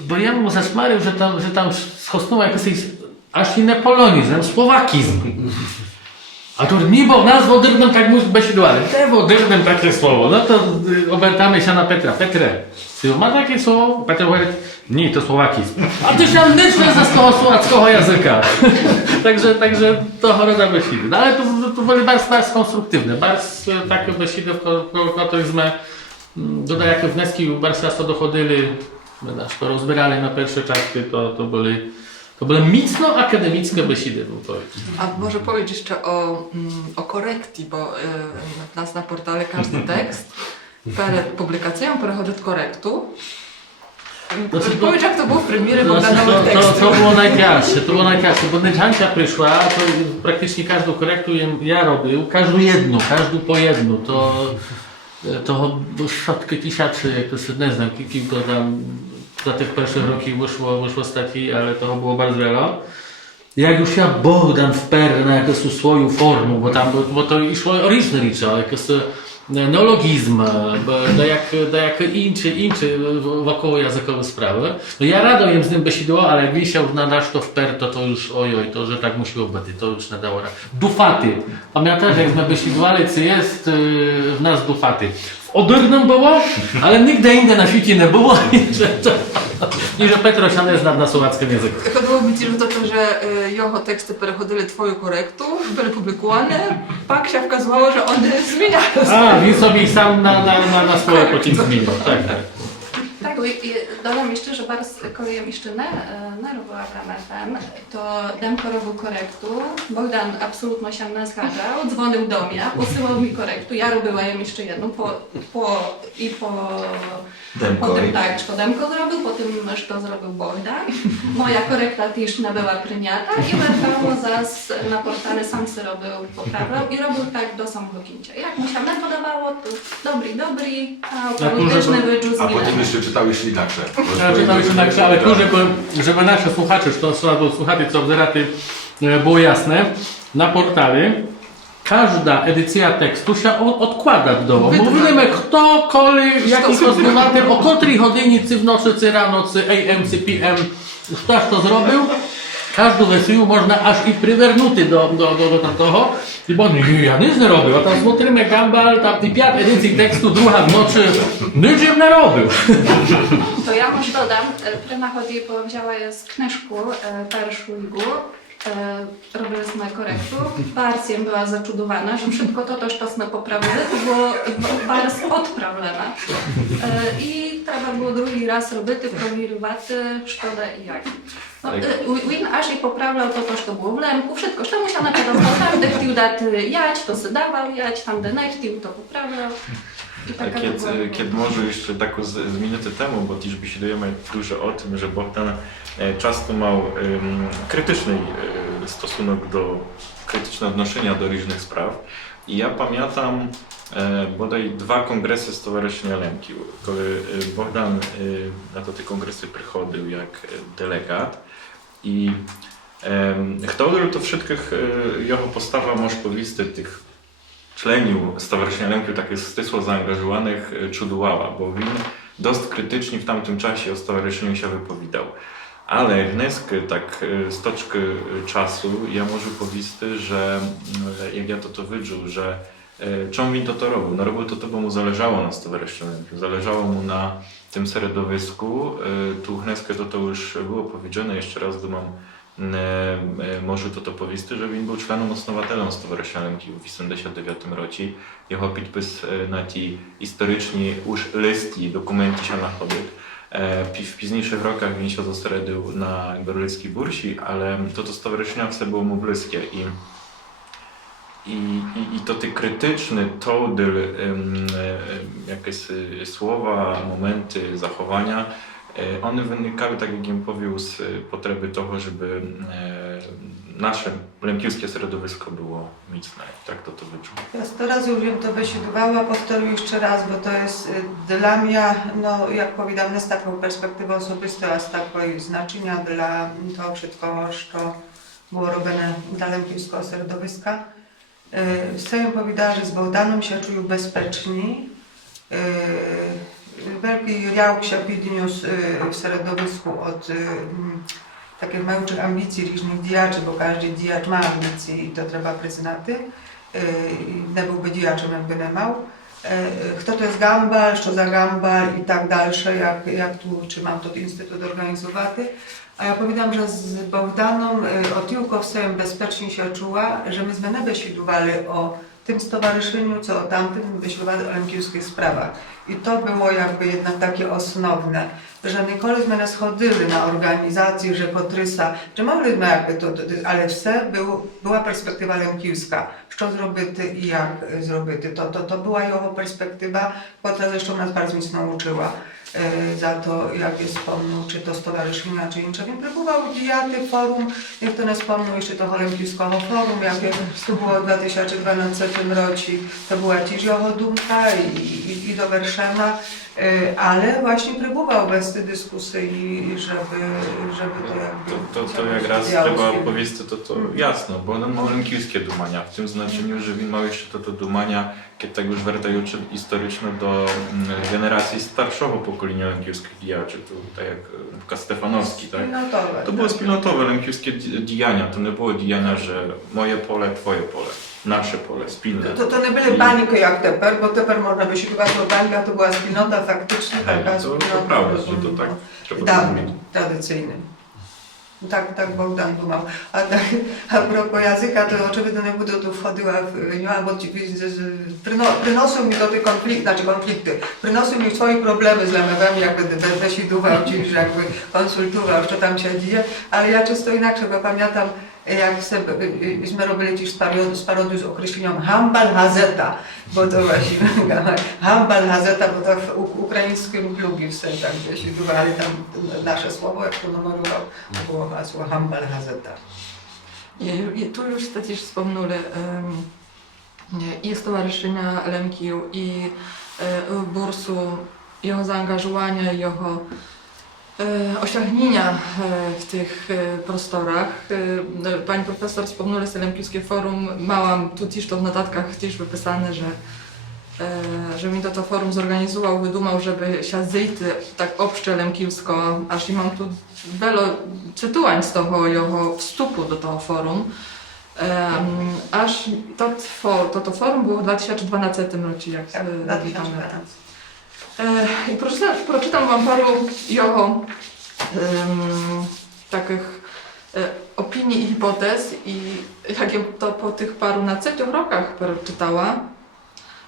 Bo ja mu zasmarił, że tam schosnęła jakiś aż i nie polonizm, słowakizm. A tu niebo nas wodyrnym tak musi besidowali. Te wodyrnym takie słowo. No to obertamy się na Petra. Petre, ty ma takie słowo? Petr mówi, nie, to słowakizm. A ty się nyczne ze słowackiego języka. także to choroba besidy. No ale to były bardzo konstruktywne. Bardzo takie besidy, w których my do jakie wnioski bardzo często dochodzili. My nas to rozbierali na pierwsze czasy, to były mocno akademickie besidy, bym powiedział. A może powiedzieć jeszcze o korekcji, bo u nas na portale każdy tekst przed publikacją przechodzi do korektu. Powiedz, jak to było w premierze Bogdanowych tekstów. To było najcięższe, bo Nędzanka przyszła, to praktycznie każdą korektu ja robił, każdą po jedną, to szatki tysięcy, jak to sobie nie znam, kilka tam za tych pierwszych roki wyszło stacji, ale to było bardzo wiele. Jak już ja Bogdan wperł na jakąś swoją formę, bo to szło o różne rzeczy, jakieś neologizm, do jak inczy wokoło jazykowe sprawy. No ja rado jem z tym besidło, ale jak wisiał na nasz to wper, to już ojoj, to że tak musiło być, to już nie dało rady. Dufaty. Pamiętasz, jak na besidłale, co jest w nas dufaty? W Odrnym było, ale nigdy indziej na świecie nie było i że Petroś nie zna na słowackim języku. Chodziło mi tiež do toho, że jeho teksty переходили твою korektu, były publikowane, pak się okazało, że one zmieniają. A, він собі сам на своє потім змінив. Так, так. Tak, i dodam jeszcze, że bardzo kojem jeszcze nie robiła tam, to Demko robił korektu, Bogdan absolutnie się nie zgadzał, dzwonił do mnie, posyłał mi korektu, ja robiłam jeszcze jedną, potem tak, co Demko zrobił, potem co zrobił Bogdan. Moja korekta też nie była przyjęta i wracało zas na portale, sam sobie robił, poprawiał i robił tak do samego końca. Jak mu się nie podobało, to dobry, a polityczny wyczuł A potem jeszcze czytałeś inaksze. Ja czytam jeszcze inaksze, ale tu, żeby nasze słuchacze, słuchacze, co obzeraty było jasne, na portale każda edycja tekstu się odkłada w domu. Mówimy kto, koli, jaki kosmonatem, o której godzinie, czy w nocy, czy rano, czy AM, czy PM, ktoś to zrobił. Każdą wersję można aż i przywernuty do tego. I bo ja nic nie robił, a tam смотрimy Gambal, tam i 5 edycji tekstu, druga w nocy, nic nie robił. To ja może dodam, prima chodzi, bo wzięła je z knyżku pierwszą igłu, robiliśmy korektu. Bardzo była zaczudowana, że wszystko to, co sme poprawili, to było bardzo odprawione. I trzeba było drugi raz robić, prowierować, co i jak. No, Win aż i poprawiał to, co było w lemku, wszystko, co mu się na pewno tam, gdy chciał dać jać, to se dawał jać, tam gdy nie chciał, to poprawiał. Kiedy może jeszcze taką z minuty temu, bo też besiedujemy dużo o tym, że Bogdan często miał krytyczny stosunek krytyczne odnoszenia do różnych spraw. I ja pamiętam bodaj 2 kongresy Stowarzyszenia Lemkił, kiedy Bogdan na te kongresy przychodził jak delegat i chciał to wszystkich jego postawa, może powiedzieć, tych członków Stowarzyszenia Lemkił, takich stysło zaangażowanych, czudowała, bo on dość krytycznie w tamtym czasie o stowarzyszeniu się wypowiadał. Ale wnesk, tak z toczki czasu, ja może powiedzieć, że jak ja to wyczuł, że czemu mi to robił? No robił to, bo mu zależało na stowarzyszeniu Lemkił, zależało mu na tym środowisku. Tu wneskę to już było powiedziane, jeszcze raz dumam, może to powiedzieć, że on był członem osnowatelem Stowarzyszenia Lemkił w 1989 roku. Jego podpis na tej historycznej już listy, dokumenty się nachodził. W późniejszych rokach on się zosredził na Gorlickiej Bursi, ale to stowarzyszenie było mu bliskie i to te krytyczne todyl, jakieś słowa, momenty, zachowania, one wynikały, tak jak im powiedział, z potrzeby tego, żeby nasze lemkiewskie środowisko było mocne. Tak to wyczuł. Ja 100 razy już wiem to besidowała, powtórzę jeszcze raz, bo to jest dla mnie, no jak powiedziałam, z taką perspektywą osobistą, a z takiego znaczenia dla tego wszystkiego, co było robione dla lemkiewskiego środowiska. Chcę powiedzieć, że z Bogdanem się czuję bezpieczni. Wielki riał się podniósł w środowisku od takich małych ambicji różnych działaczy, bo każdy działacz ma ambicje i to trzeba przyznać. Nie byłby działaczem, jakby nie miał. Kto to jest Gambal, co za Gambal i tak dalsze, jak tu, czy mam to instytut organizowany. A ja powiedziałam, że z Bogdaną o tylko w bezpiecznie się czuła, że myśmy nie besidowali o tym stowarzyszeniu, co o tamtym besidowali o lemkiewskich sprawach. I to było jakby jednak takie osnowne, że nikośmy nie schodzili na organizację, że potrysa, że mogliśmy jakby to, ale była perspektywa lemkiewska, co zrobić i jak zrobić. To była jego perspektywa, która zresztą nas bardzo mocno nauczyła. Za to, jak jest wspomniał, czy to stowarzyszenia, czy inne. Więc próbował dziaty forum, jak to nie wspomniał jeszcze toho lemkiewskiego forum, jakie to było w 2012 roku, to była też jego dumka i do Werszema. Ale właśnie próbował bez tej dyskusji, żeby to jakby... To jak raz działo trzeba się. powiedzieć, to jasno, bo on ma olimpijskie dumania, w tym znaczeniu, że він мав jeszcze to dumania, kiedy tak już wертаючи історично до generacji starszego pokolenia olimpijskich działaczy, to tak jak na przykład Stefanowski, tak? Wspólnotowe, To były tak. wspólnotowe olimpijskie działania, to nie było działania, że moje pole, twoje pole, nasze pole, wspólne. To nie były bańki jak Teper, bo Teper można by się chyba to bańka, to była wspólnota faktycznie, taka To wspólnota. prawda, że to tak trzeba Dawny, rozumieć. tradycyjny. Tak Bogdan думав. A propos języka, to oczywiście nie będę tu wchodziła w nią, bo przynoszą mi do tych konflikty, przynoszą mi swoje problemy z lemewem, jakby decydował ci, że jakby konsultował, co tam się dzieje, ale ja często inaczej, bo pamiętam, jak myśmy robili też parodię z określeniem Hambal Hazeta, bo to właśnie Hambal Hazeta, bo to w ukraińskim klubie w Sędziach decydował, ale tam nasze słowo, jak to numerował, to było hasło Hambal Hazeta. I tu już też wspomnieli i Stowarzyszenia Lemkił, i Bursu, jego zaangażowania, jego osiągnięcia w tych prostorach. Pani profesor wspomniała Lemkiewskie Forum. Małam tu też to w notatkach też wypisane, że mi to forum zorganizował, wydumał, żeby się zejść tak obszcze lemkiewsko, aż i mam tu wiele cytułań z tego jego wstupu do tego forum. Aż to forum było w 2012 roku, jak Tak, pamiętam. 2012. I przeczytam wam paru jego takich opinii i hipotez i jak ja to po tych paru nadsecioch rokach przeczytała,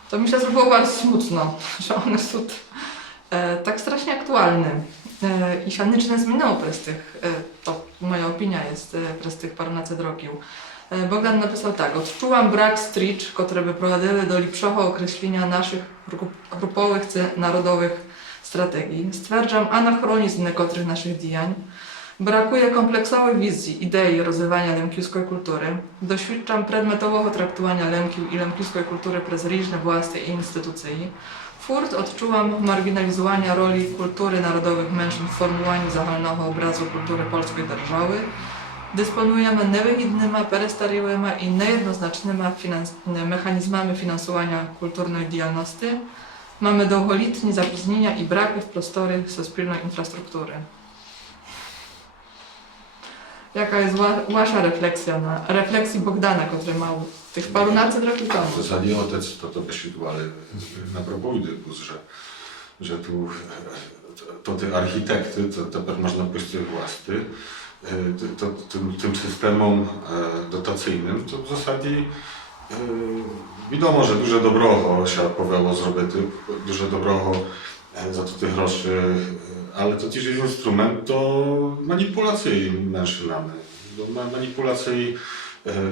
to mi się zrobiło bardzo smutno, że one są tak strasznie aktualne i się nic nie zmieniło przez tych, to moja opinia jest, przez tych paręnaset roków. Bogdan napisał tak: odczułam brak stycz, które by prowadziły do lepszego określenia naszych grupowych czy narodowych strategii. Stwierdzam anachronizm niektórych naszych działań. Brakuje kompleksowej wizji, idei rozwijania lemkiewskiej kultury. Doświadczam przedmiotowego traktowania lemkił i lemkiewskiej kultury przez różne władze i instytucje. Furt odczułam marginalizowania roli kultury narodowych mężczyzn w formułowaniu zahalnego obrazu kultury polskiej держави. Dysponujemy niewydnymi, perestaryłymi i niejednoznacznymi mechanizmami finansowania kulturnej działalności. Mamy długoletnie zapóźnienia i braki w prostory ze wspólnej infrastruktury. Jaka jest wasza refleksja na refleksji Bogdana, który miał tych parunaset roków W temu? zasadzie otec to wyświetlił, ale na propozycję, że tu to te architekty, to teraz można powiedzieć własty, tym systemom dotacyjnym, to w zasadzie wiadomo, że duże dobro się powelo zrobić, duże dobro za to tych groszy, ale to też jest instrument do manipulacji mężczyznami, do manipulacji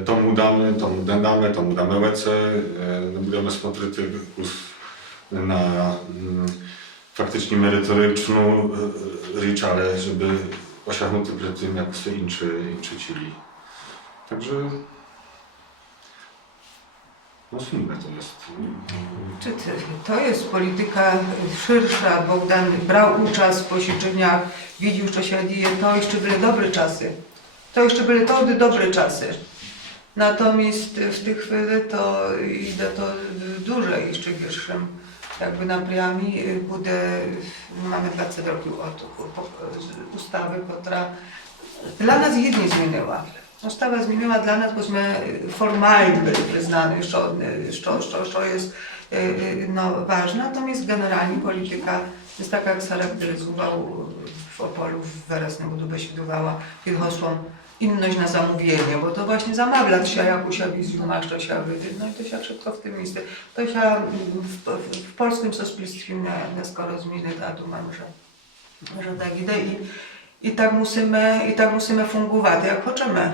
tomu damy łece, budemy смотрити na faktycznie merytoryczną rzecz, ale żeby osiągnąć przed tym, jak się inczy cili. Także no smutne to jest. To jest polityka szersza. Bogdan brał udział w posiedzeniach, widział, co się dzieje. To jeszcze były dobre czasy. To jeszcze były dobre czasy. Natomiast w tej chwili to idę to dłużej jeszcze pierwszym jakby napriami буде, mamy 20 roków od ustawy, która dla nas jednie zmieniła. Ustawa zmieniła dla nas, bośmy formalnie byli przyznani, co jest ważne, natomiast generalnie polityka jest taka, jak charakteryzował w Opolu wyraźnie budowała pod hasłem inność na zamówienie, bo to właśnie zamawia się jakąś wizję, masz to się wyjdzie, no i to się wszystko w tym miejscu. To się w polskim społeczeństwie nie skoro zmieni, a думаю, że tak idzie i tak musimy fungować, jak chcemy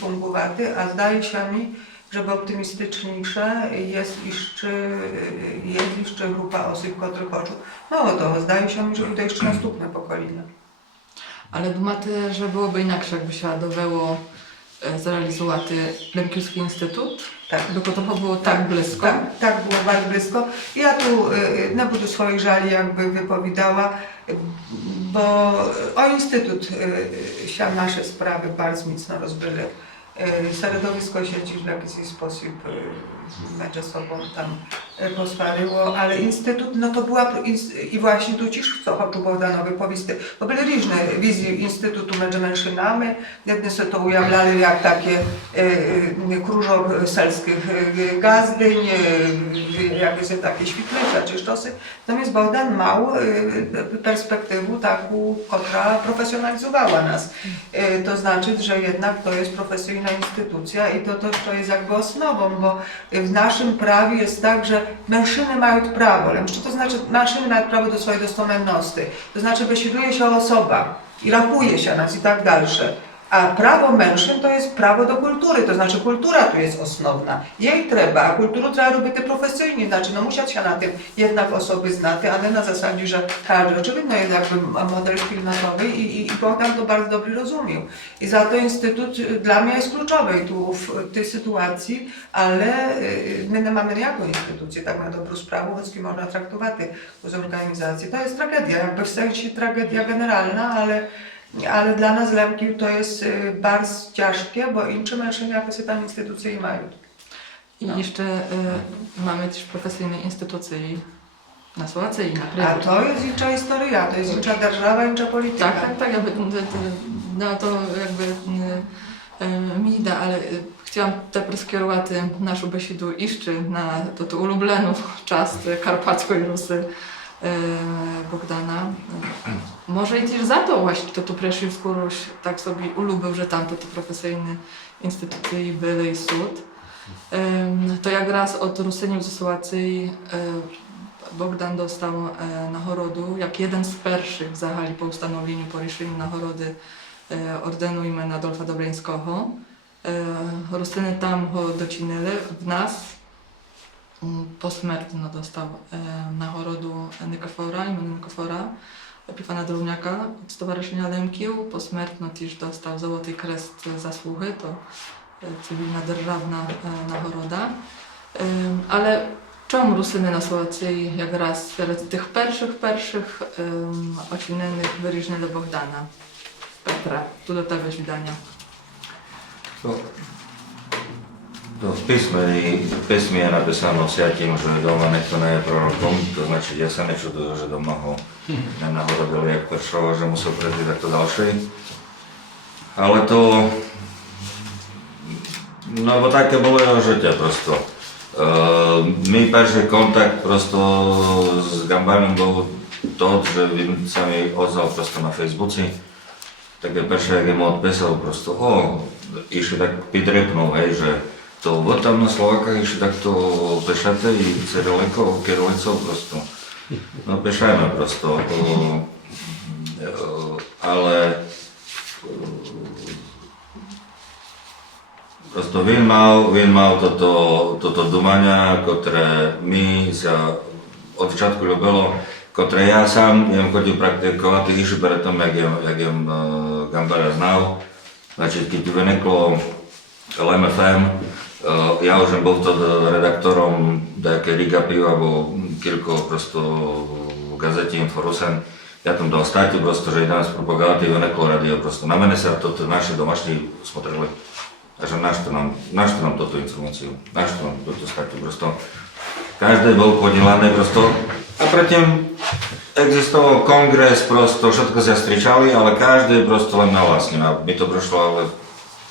fungować, a zdaje się mi, że optymistyczniejsze jest jeszcze grupa osób, które chcą. Mało того, zdaje się mi, że tutaj jeszcze następne pokolenie. Ale думаєте, że byłoby inaczej, jakby się dowiało zrealizувати Лемківський інститут, Tak. бо to było tak blisko. Tak, było bardzo blisko. Ja tu nie będę swoich żali jakby wypowiadała, bo o Instytut się nasze sprawy bardzo mocno rozbyły. Środowisko się w jakiś sposób między sobą tam poswaryło, ale Instytut, no to była, i właśnie tu cisz, co chcę Bogdanowi powiedzieć, bo były różne wizje Instytutu między mężczyznami, jedni sobie to ujawniali jak takie krążok selskich gazdyń, jakieś takie świetlice czy sztosy, natomiast Bogdan miał perspektywę taką, która profesjonalizowała nas. To znaczy, że jednak to jest profesjonalna instytucja i to też to jest jakby osnową, bo w naszym prawie jest tak, że mężczyzny mają prawo, to znaczy mężczyzny mają prawo do swojej dostępności, to znaczy wysiłuje się osoba i rachuje się nas i tak dalsze. A prawo mężczyzn to jest prawo do kultury, to znaczy kultura tu jest osnowna. Jej trzeba, a kulturę trzeba robić profesjonalnie, znaczy no muszą się na tym jednak osoby znać, a nie na zasadzie, że każdy. Oczywiście jest jakby model wspólnotowy i Bogdan to bardzo dobrze rozumiał. I za to Instytut dla mnie jest kluczowy tu w tej sytuacji, ale my nie mamy jaką instytucję, tak na dobrą sprawę, choć można traktować z organizacji. To jest tragedia, jakby w sensie tragedia generalna, ale dla nas Lemkiw to jest bardzo ciężkie, bo inne mężczyzny jakoś tam instytucje mają. I jeszcze mamy też profesjonalne instytucje na Słowacji i na A Krymu. to jest inna historia, to jest inna держава, inna polityka. Tak, jakby, no to jakby mi da, ale chciałam tepер skierувати нашу бесіду іще на ту улюблену частину Карпатської Руси Богдана. Może i też za to właśnie to tu Prešivsku Ruś tak sobie ulubił, że tam to profesjonalne instytucje były i sud. To jak raz od Rusyniów ze Słowacji Bogdan dostał nagrodę, jak jeden z pierwszych w Zahali po ustanowieniu, po решению nagrody ordenu imienia Adolfa Dobryńskiego. Rusyny tam go docinili, w nas posmертно dostał nagrodę Nikofora, imienia Nikofora, Epifana Drówniaka od Stowarzyszenia Lemkiw. Posmертно też dostał Złoty Kres Zasługi, to cywilna, державna nagroda. Ale czemu Rusyny na Słowacji jak raz wśród tych pierwszych ocinionych wyróżnili Bogdana? Petra, tu do tego wydania. To v písme je napísáno Siatím, že doma niekto nie je prorokom, to značí, ja sa nečudujú, že doma ho nenahorodili jak prvšoho, že musel prejsť takto ďalší. Ale to, no bo také bolo jeho žitie prosto. My prvý kontakt prosto s Gambanom bol to, že sa mi ozval prosto na Facebooku. Také prvé, jak mu odpísal prosto, išli tak pidrepnul, hej, že to вот там на Словаках еще так-то пишете и кирилицou просто. No píšeme prosto, ale prosto він мав toto думання, котре ми sa od začiatku ľúbilo, ktoré ja sám chodil praktikovať ešte pred tom, jak jem Gambara znal. Znači, keď vyniklo LMFM, ja už bol vtedy redaktorom také Riga Piva, alebo kilko prosto v gazete Inforusen. Ja tam dal stati prosto, že jedna z propagáty vyniklo radio prosto. Na mene sa toto naši domašní smotrili. A že našto nám toto informáciu, našto nám toto stati prosto. Každý bol podielaný prosto. A predtým existoval kongres prosto, všetko sa stričali, ale každý prosto len na vlastne. A mi to prošlo, ale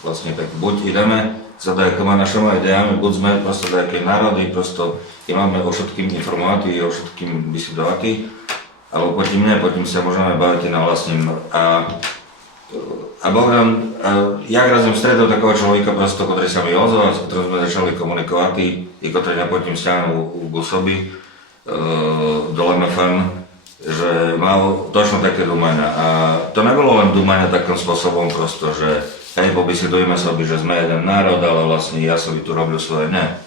vlastne tak buď ideme za nejakými našimi ideami, buď sme prosto nejaké národy, prosto máme o všetkým informovať i o všetkým vysidovať, alebo potom sa môžeme baviť na vlastním. A Bogdan, ja razem stretol takého človeka prosto, ktorý sa mi ozval, s ktorým sme začali komunikovať i ktorý na potom stiahnu k osobi do LMFM, že mal točno také dúmania. A to nebolo len dúmania takým spôsobom prosto, že hej, pobisedujeme sobi, že sme jeden národ, ale vlastne ja som tu robil svoje, ne.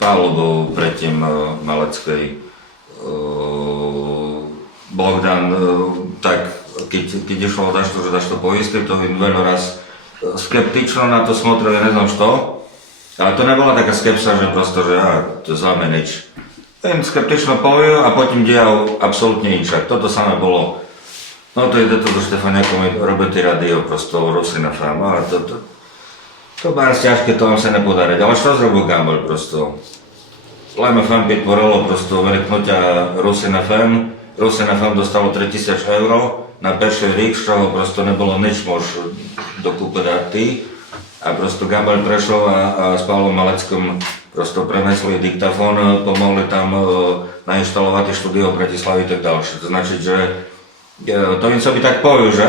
Pavlo bol predtým Maleckej, Bogdan, tak keď išlo dašto, že dašto poistý, to veľa raz skeptično na to smotril, ja neznám što. Ale to nebola taká skepsa, že prosto, že to známe nič. Len skeptično povie a potom dial absolútne inšak. Toto samé bolo. No to ide to do Štefaniakom, robí ty radio, prosto Rusina FM. A to bylo ťažké, to vám sa nepodarí. Ale što zrobil Gambel prosto? Lime FM vytvorilo prosto veliknutia Rusin FM. Rusin FM dostalo 3000 euro na perší rік, z čoho prosto nebolo nič, môž dokúpiť dať ty. A prosto Gambel prešiel a s Pavlom Maleckom prosto prenesli diktafón, pomohli tam nainštalovať štúdio v Bratislavi a tak ďalšie. To znači, že to im by tak povie, že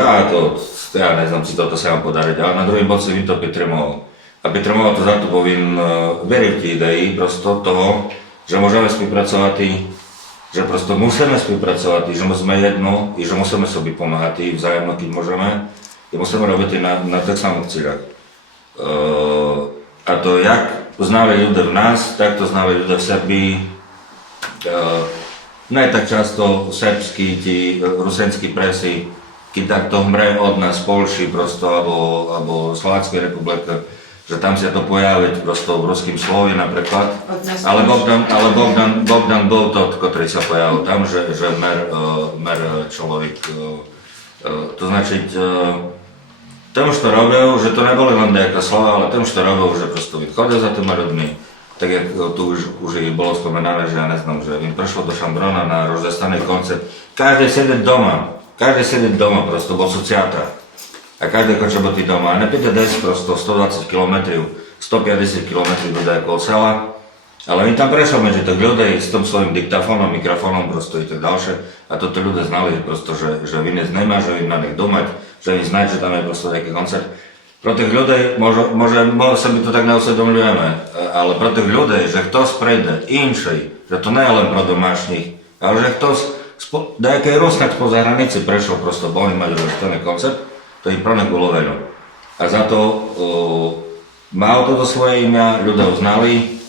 ja neznám, si toto sa vám podariť, ale na druhý bod si im to vytrimoval. A vytrimoval to za to, bo im veril v idei prosto toho, že môžeme spolupracovať, že prosto musíme spolupracovať, že sme jedno i že musíme sobie pomáhať vzájemno, keď môžeme. I musíme robiť na tých samých cíľach. A to jak znali ľudia v nás, tak to znali ľudia v Serbii. Ne tak často srbskí, ti rusenskí presy, keď takto hmre od nás Polši prosto, alebo Slováckej republiky, že tam sa to pojaviť prosto v ruským slove napríklad. Ale Bogdan bol to, ktorý sa pojavil tam, že mer človek. To znači, tým, što robil, že to neboli len nejaká slova, ale tým, što robil, že prosto vychodil za tými ľuďmi. Tak jak tu už bolo spomenané, že ja neznám, že im prišlo do Šambrona na rozdestaný koncert. Každý sedieť doma prosto, bo sú teatra. A každý хоче бути doma. A nepíte dnes prosto 120 km, 150 km ľudia okolo sela. Ale im tam prešiel medzi tých ľudí s tým svojím diktafónom, mikrofónom prosto i tak ďalšie. A toto ľudia znali prosto, že vynec nemá, že im na nich domať, že im znať, že tam je prosto nejaký koncert. Pro tých ľudí, może sa my to tak neusadomľujeme, ale pro tých ľudí, že ktoś prejde інший, že to nie je len pro domášních, ale že ktoś nejaký Rusnak spoza hranici prešiel prosto, bo oni mali rozstavený koncert, to im pro nich bolo veľa. A za to mal toto svoje imia, ľudia ho znali,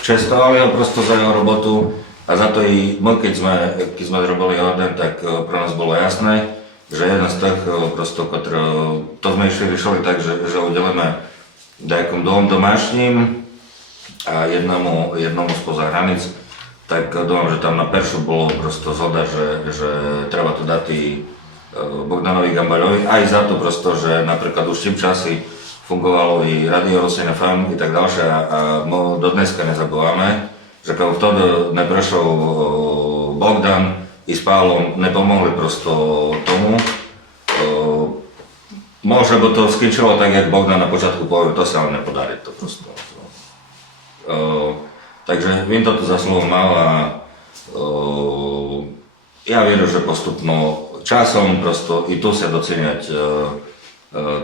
čestovali ho prosto za jeho robotu a za to i my, keď sme robili Orden, tak pro nás bolo jasné, že jeden z tých prosto, to sme išli tak, že udelíme nejakom domášním a jednomu spoza hranic, tak dúfam, že tam na peršu bolo prosto zhoda, že treba to dať i Bogdanovi Gambelovi, aj za to prosto, že napríklad už v tým časi fungovalo i Radio Rusin FM i tak ďalšie a my do dneska nezabúvame, že keď vtedy neprešiel Bogdan i s Pavlom nepomohli prosto tomu, môže by to skončilo tak, jak Bogdan na počiatku povedal, to sa ale nepodarí to prosto. Takže vím toto zasluhu mal a ja viem, že postupno časom prosto i tu sa doceniať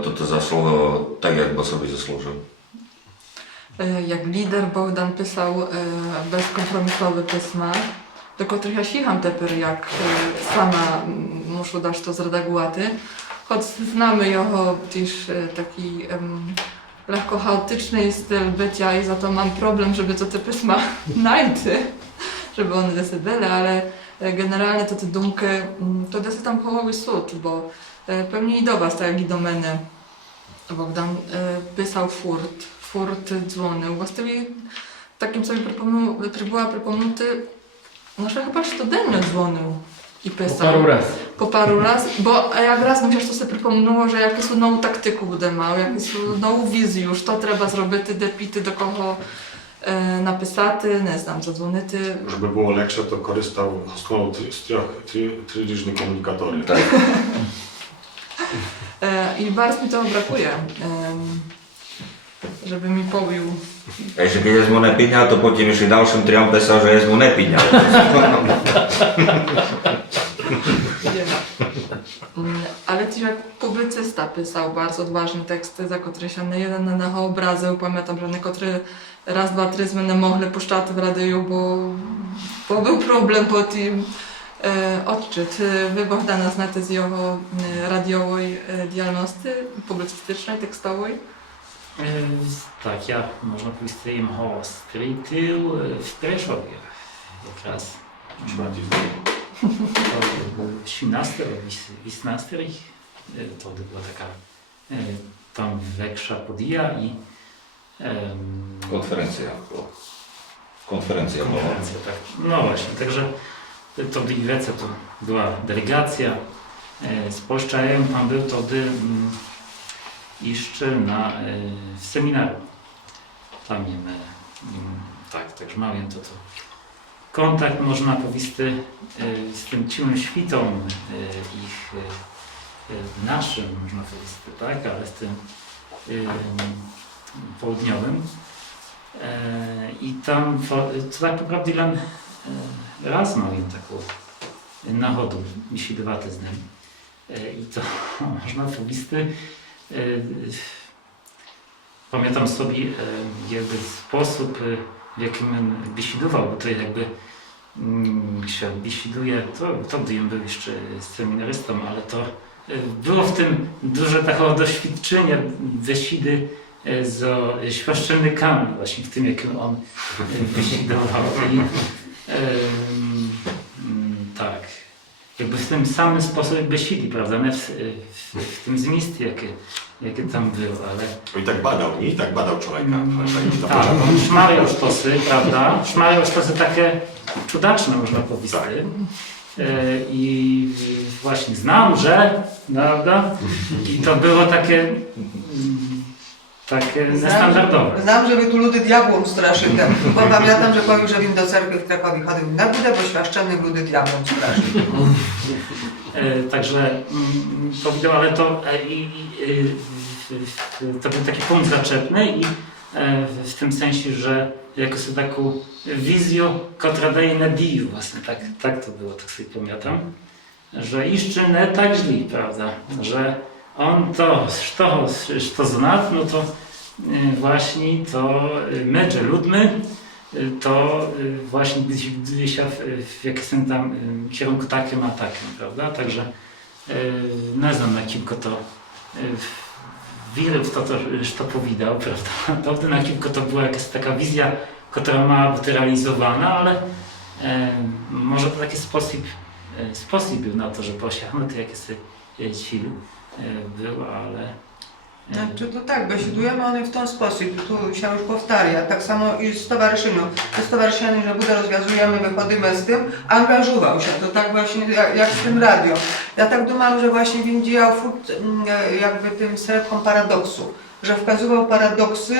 toto zasługa tak, jak by sobie zasłużył. Jak lider Bogdan pisał bezkompromisowe pisma, do których ja słucham teraz, jak sama muszę dać to zredagować. Choć znamy jego też taki lekko chaotyczny styl bycia i za to mam problem, żeby to te pisma znajти, żeby one decydowały, ale generalnie to te dumki, to jest tam połowy sud, bo pewnie i do was, tak jak i do mnie, Bogdan pisał furt dzwonił. Właściwie takim sobie próbowała przypomnieć, no że chyba codziennie dzwonił i pisał. Po paru raz, bo jak raz mi się to sobie przypomniało, że jakąś nową taktykę będę miał, jakąś nową wizję już, to trzeba zrobić, de pity do kogo написати, не знаю, задзвонити. Żeby było lepsze, to korzystał z trzech różnych komunikatorów. Tak. I bardzo mi tego brakuje, żeby mi powił. A jeszcze kiedy jest mu nepíňal, to potom jeszcze dalszym triom pisał, że jest mu nepíňal. Ale też jak publicysta pisał bardzo odważne teksty, za które się nie jeden na obrazy. Pamiętam, że niektóre raz, dwa, trzy nie mogli puszczać w radiu, bo był problem po tym odczyt. Wy Bogdana znacie z jego radiowej działalności, publicystycznej, tekstowej? Tak, ja można powiedzieć, że im ho skrytył w Preszowie jak raz. 18 18. to była taka tam większa podija i Konferencja była. Konferencja. tak. No właśnie, także to w Gliwice to była delegacja z Polski. Ja tam był wtedy jeszcze w seminarium. Tam tak, także miałem to kontakt, można powiedzieć, z tym ciemnym świtą ich naszym, można powiedzieć, tak, ale z tym południowym. I tam to tak naprawdę raz miałem taką nachodu besiedувати z nim. I to można powiedzieć, pamiętam sobie jakby sposób, w jakim besiedował, bo to jakby się besieduje, to gdy był jeszcze seminarystą, ale to było w tym duże takiego doświadczenia besiedy z świaszczennikami, właśnie w tym, jakim on besiedował. I tak, jakby w tym samym sposobie besiedi, prawda, nie w tym zmieście, jakie tam było, ale... I tak badał, nie? I tak badał człowieka. Tak, on szmawiał sztosy, prawda? Szmawiał sztosy takie cudaczne, można powiedzieć. Tak. I właśnie znam, że, prawda? I to było takie niestandardowe. Znam, że wy tu ludy diabłom straszyli. Bo pamiętam, że powiedział, że він do cerkwi w Krakowie chodził na budę, bo świaszczennych ludy diabłom straszyli. Także powiedział, ale to to był taki punkt zaczepny i w tym sensie, że jako sobie taką wizję, która daje nadzieję właśnie, tak to było, tak sobie pamiętam, że jeszcze nie tak źle, prawda, że on to, co zna, no to właśnie to my, że ludmy, to właśnie gdzieś się w jakimś tam kierunku takim a takim, prawda, także nie znam na kilku to wierzę w to, że to powiedział, prawda, to na kilku to była jakaś taka wizja, która ma być realizowana, ale może to taki sposób był na to, żeby osiągnąć jakieś cel był, ale... Znaczy to tak, besiedujemy one w ten sposób, tu się już powtarza, tak samo i z stowarzyszeniu. To stowarzyszenie, że budę rozwiązujemy, wychodzimy z tym, angażował się, to tak właśnie jak z tym radio. Ja tak dumam, że właśnie він działał jakby tym serką paradoksu, że wskazywał paradoksy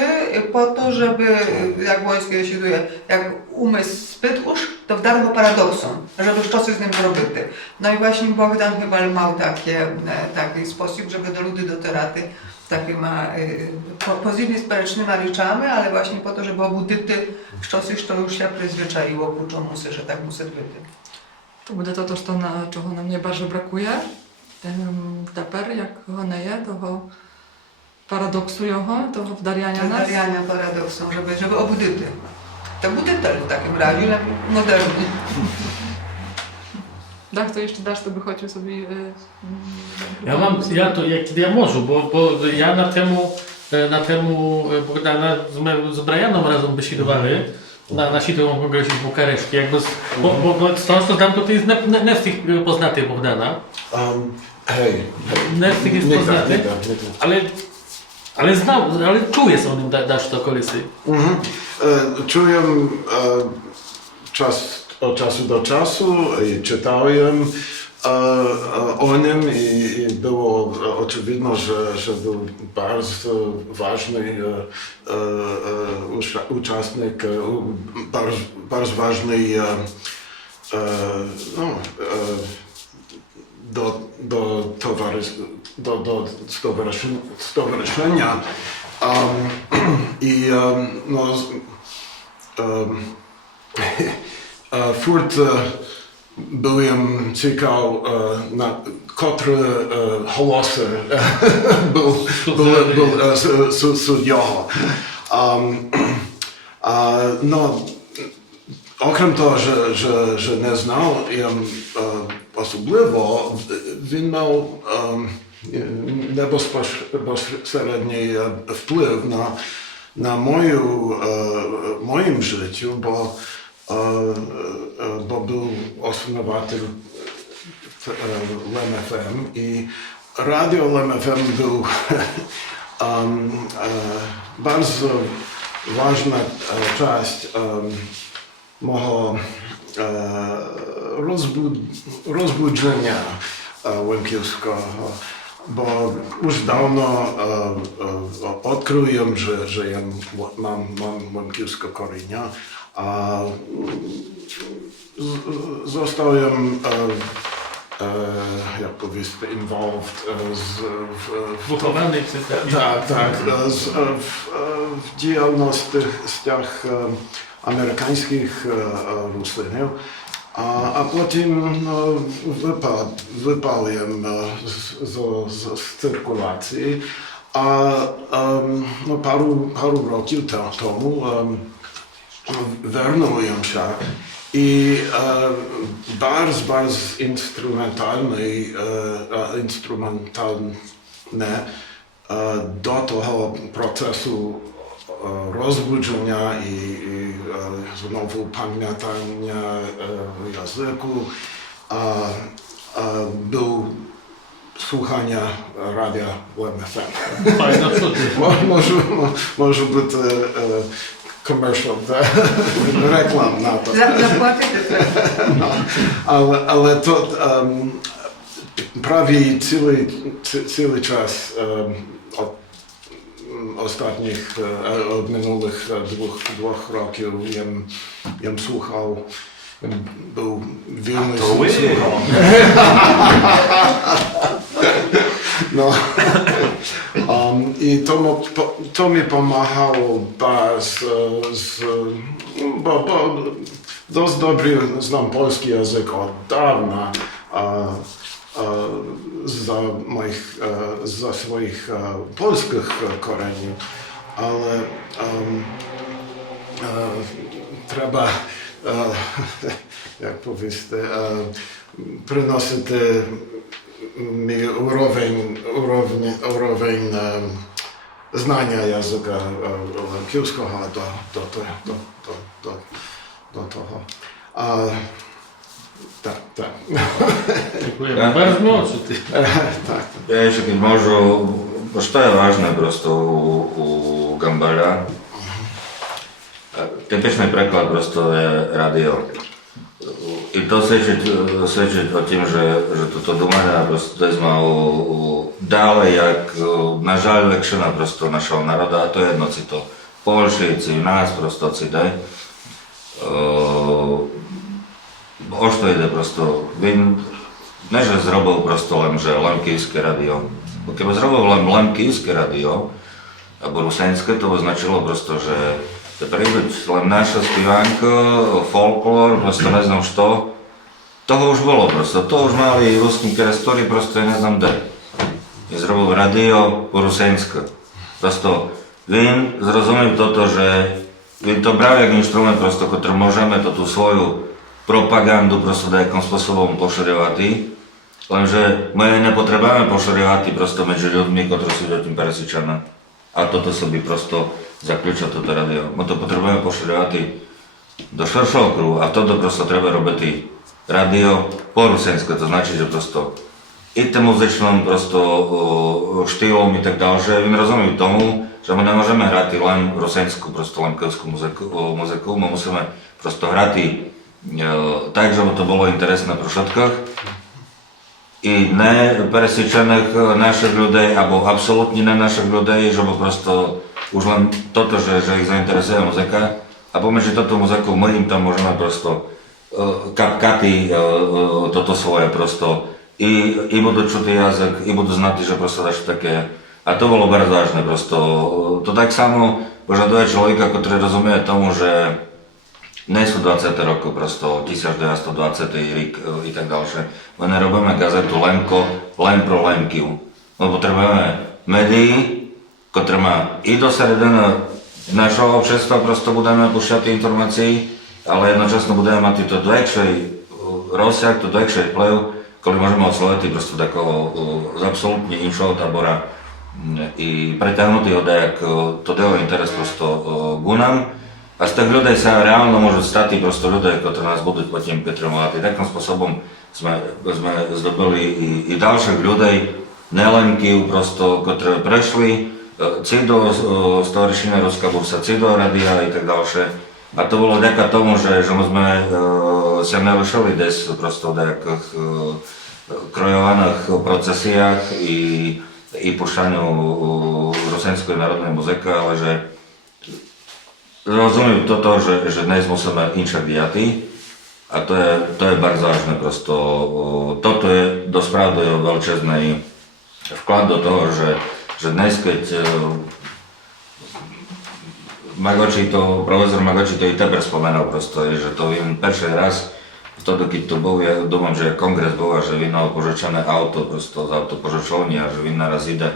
po to, żeby, jak Błoński besieduje, jak umysł spytłusz, to wdarł paradoksom, żeby szczosy z nim zrobity. No i właśnie Bogdan chyba miał taki sposób, żeby do ludzi doceraty. Такими позитивні сперечними речами, але власне по те, щоб обудити щось, що вже призвичаїло ku чомусь, що так мусить бути. To буде to, czego nam najbardziej brakuje. Тепер, як його не є, того парадоксу його, того вдаряння нас. Вдаряння парадоксом, щоб обудити. Та будитель в такому раді, модерний. Tak, to jeszcze dasz, to by chodził sobie... Kiedy ja może, bo ja na temu Bogdana z Brianą razem besiedowali na światowym kongresie w Bukareszcie, jakby bo z tego co znam, to jest nie z tych poznaty Bogdana. Hej. Nie z tych jest poznaty, ale znał, ale czuję sobie o nim dasz to kolesy. Czuję od czasu do czasu i czytałem o nim i było oczywiste, że był bardzo ważny uczestnik, bardzo ważny do stowarzyszenia i furt byłem ciekaw, na który głosy był sędzią. No, okrem tego, że nie znał ją osobliwo, він miał bezpośredni wpływ na moim życiu, bo był osnowatel LMFM i Radio LEM FM był bardzo ważna część mojego rozbudzenia Łękiewskiego, bo już dawno odkryłem, że ja mam łękiewskie korzenie, a zostałem jak powiedzieć, involved Wychowany przez w działalnościach amerykańskich Rusynów, a potem wypaliłem z cyrkulacji, a paru lat temu wróciłem się i bardzo instrumentalne do tego procesu rozbudzenia i znowu pamiętania języku był słuchania radia LEM FM. Fajno, Może być commercial, reklam na to. Zapłacite. No, ale to prawie cały czas od ostatnich, od minulych dwóch lat jem słuchał, był wielny słuchał. No. I to mi pomagało bardzo, bo dość dobrze znam polski język od dawna, za swoich polskich korzeni, ale trzeba, jak powiedzieć, przynosić mi urowień znania języka łękiewskiego do tego. Tak. Dziękuję bardzo mocno. Tak. Ja jeszcze keď môžu, bo to je vážne prosto u Gambela. Typičný preklad prosto je radio. I to svedčiť o tým, že toto думання prosto sme dále jak na žaľ lekšina prosto našeho národa, a to je jedno, ci to Polši, ci nás prosto ci daj. O što ide prosto, він не že зробив просто len Київське радіо. Бо кeby зробив len Київське радіо, або русинське, то означало просто, že tepер ідуть len наша співанка, folklor, prosto ne znam što. Toho už bolo prosto, to už mali ruskí kerestori, prosto ja ne znam kde. I zробив радіо по-русинське. Prosto він зрозумів toto, že він to brał jak instrument prosto, ktorý môžeme to tú svoju propagandu prosto nejakým spôsobom poširjovati, lenže my nepotrebujeme poširjovati prosto među ľuďmi, ktorí sú tým presvedčené. A toto sobie prosto zaključa toto radio. My to potrebujeme poširjovati do širšieho kruhu, a toto prosto treba robiti radio po rusinske, to znači, že prosto i tým muzičnom prosto štýlom i tak ďalej. Він rozumie tomu, že my nemôžeme hrati len rusinskú, prosto len kevskú muziku, my musíme prosto hrati tak, żeby to było interesne pro všetkých i nepresvedčených našich ľudí, alebo absolútne ne našich ľudí, že prosto už len toto, že ich zainteresuje muzika, a pomedzi toto muziku my im tam môžeme prosto kapkati toto svoje prosto i budú čutý jazyk, i budú znati, že prosto daš také. A to bolo bardzo vážne prosto. To tak samo požaduje človeka, ktorý rozumie tomu, že nie sú 20. roku, prosto 1920. rok i tak ďalšie. My nerobíme gazetu len pro Lemkiu. My potrebujeme médií, ktoré má i do srediny našho občanstva, prosto budeme pušťať informácií, ale jednočasno budeme mať to dvekšej rozsah, to dvekšej vplyv, ktorý môžeme osloviti prosto takého z absolútne inšieho tábora i preťahnutý ho dajak to deo interes prosto k nám. A z tých ľudí sa reálno môžu stať prosto ľudia, ktorí nás budú potom potrebovať. Takým spôsobom sme zdobili i ďalších ľudí, Неленків, просто, котрі прийшли, ці до Сторічної Руська бурса, ці до радіа і так далі. A to bolo vďaka tomu, že my sme sa nerušili dnes prosto v nejakých krojovaných procesiách i pušťaniu rusenskej národnej muziky, ale že rozumiem toto, že dnes musíme inšak diati a to je bardzo vážne prosto. Toto je dospravdu veľčezný vklad do toho, že dnes, keď profesor Magoči to i teper spomenul prosto, že to vím prvý raz, vtedy keď to bol, ja dúfam, že kongres bol a že vino požičané auto prosto z autopožičovni a že vin naraz ide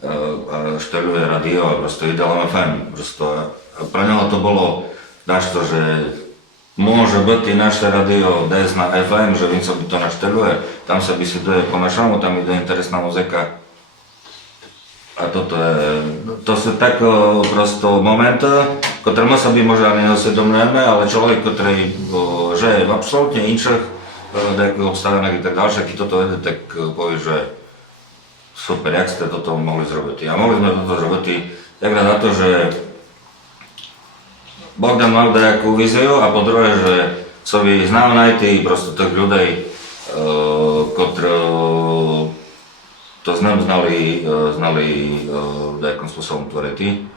a šteluje radio a prosto ide len FM. Prosto pre neho to bolo dašto, že môže byť i naše radio DS na FM, že vin sa by to našteluje, tam sa vysiduje po našomu, tam ide interesná muzika. A to sú tak prosto momenty, ktoré my sa by možno ani neosvedomujeme, ale človek, ktorý žije v absolútne inších obstavených i tak ďalšie, keď toto vede, tak povie, že super, jak ste toto mohli zrobiť. A mohli sme toto zrobiť tak za to, že Bogdan mal nejakú víziu a po druhé, že by znal najti prosto tých ľudí, ktorí to znali nejakým spôsobom tvoriti.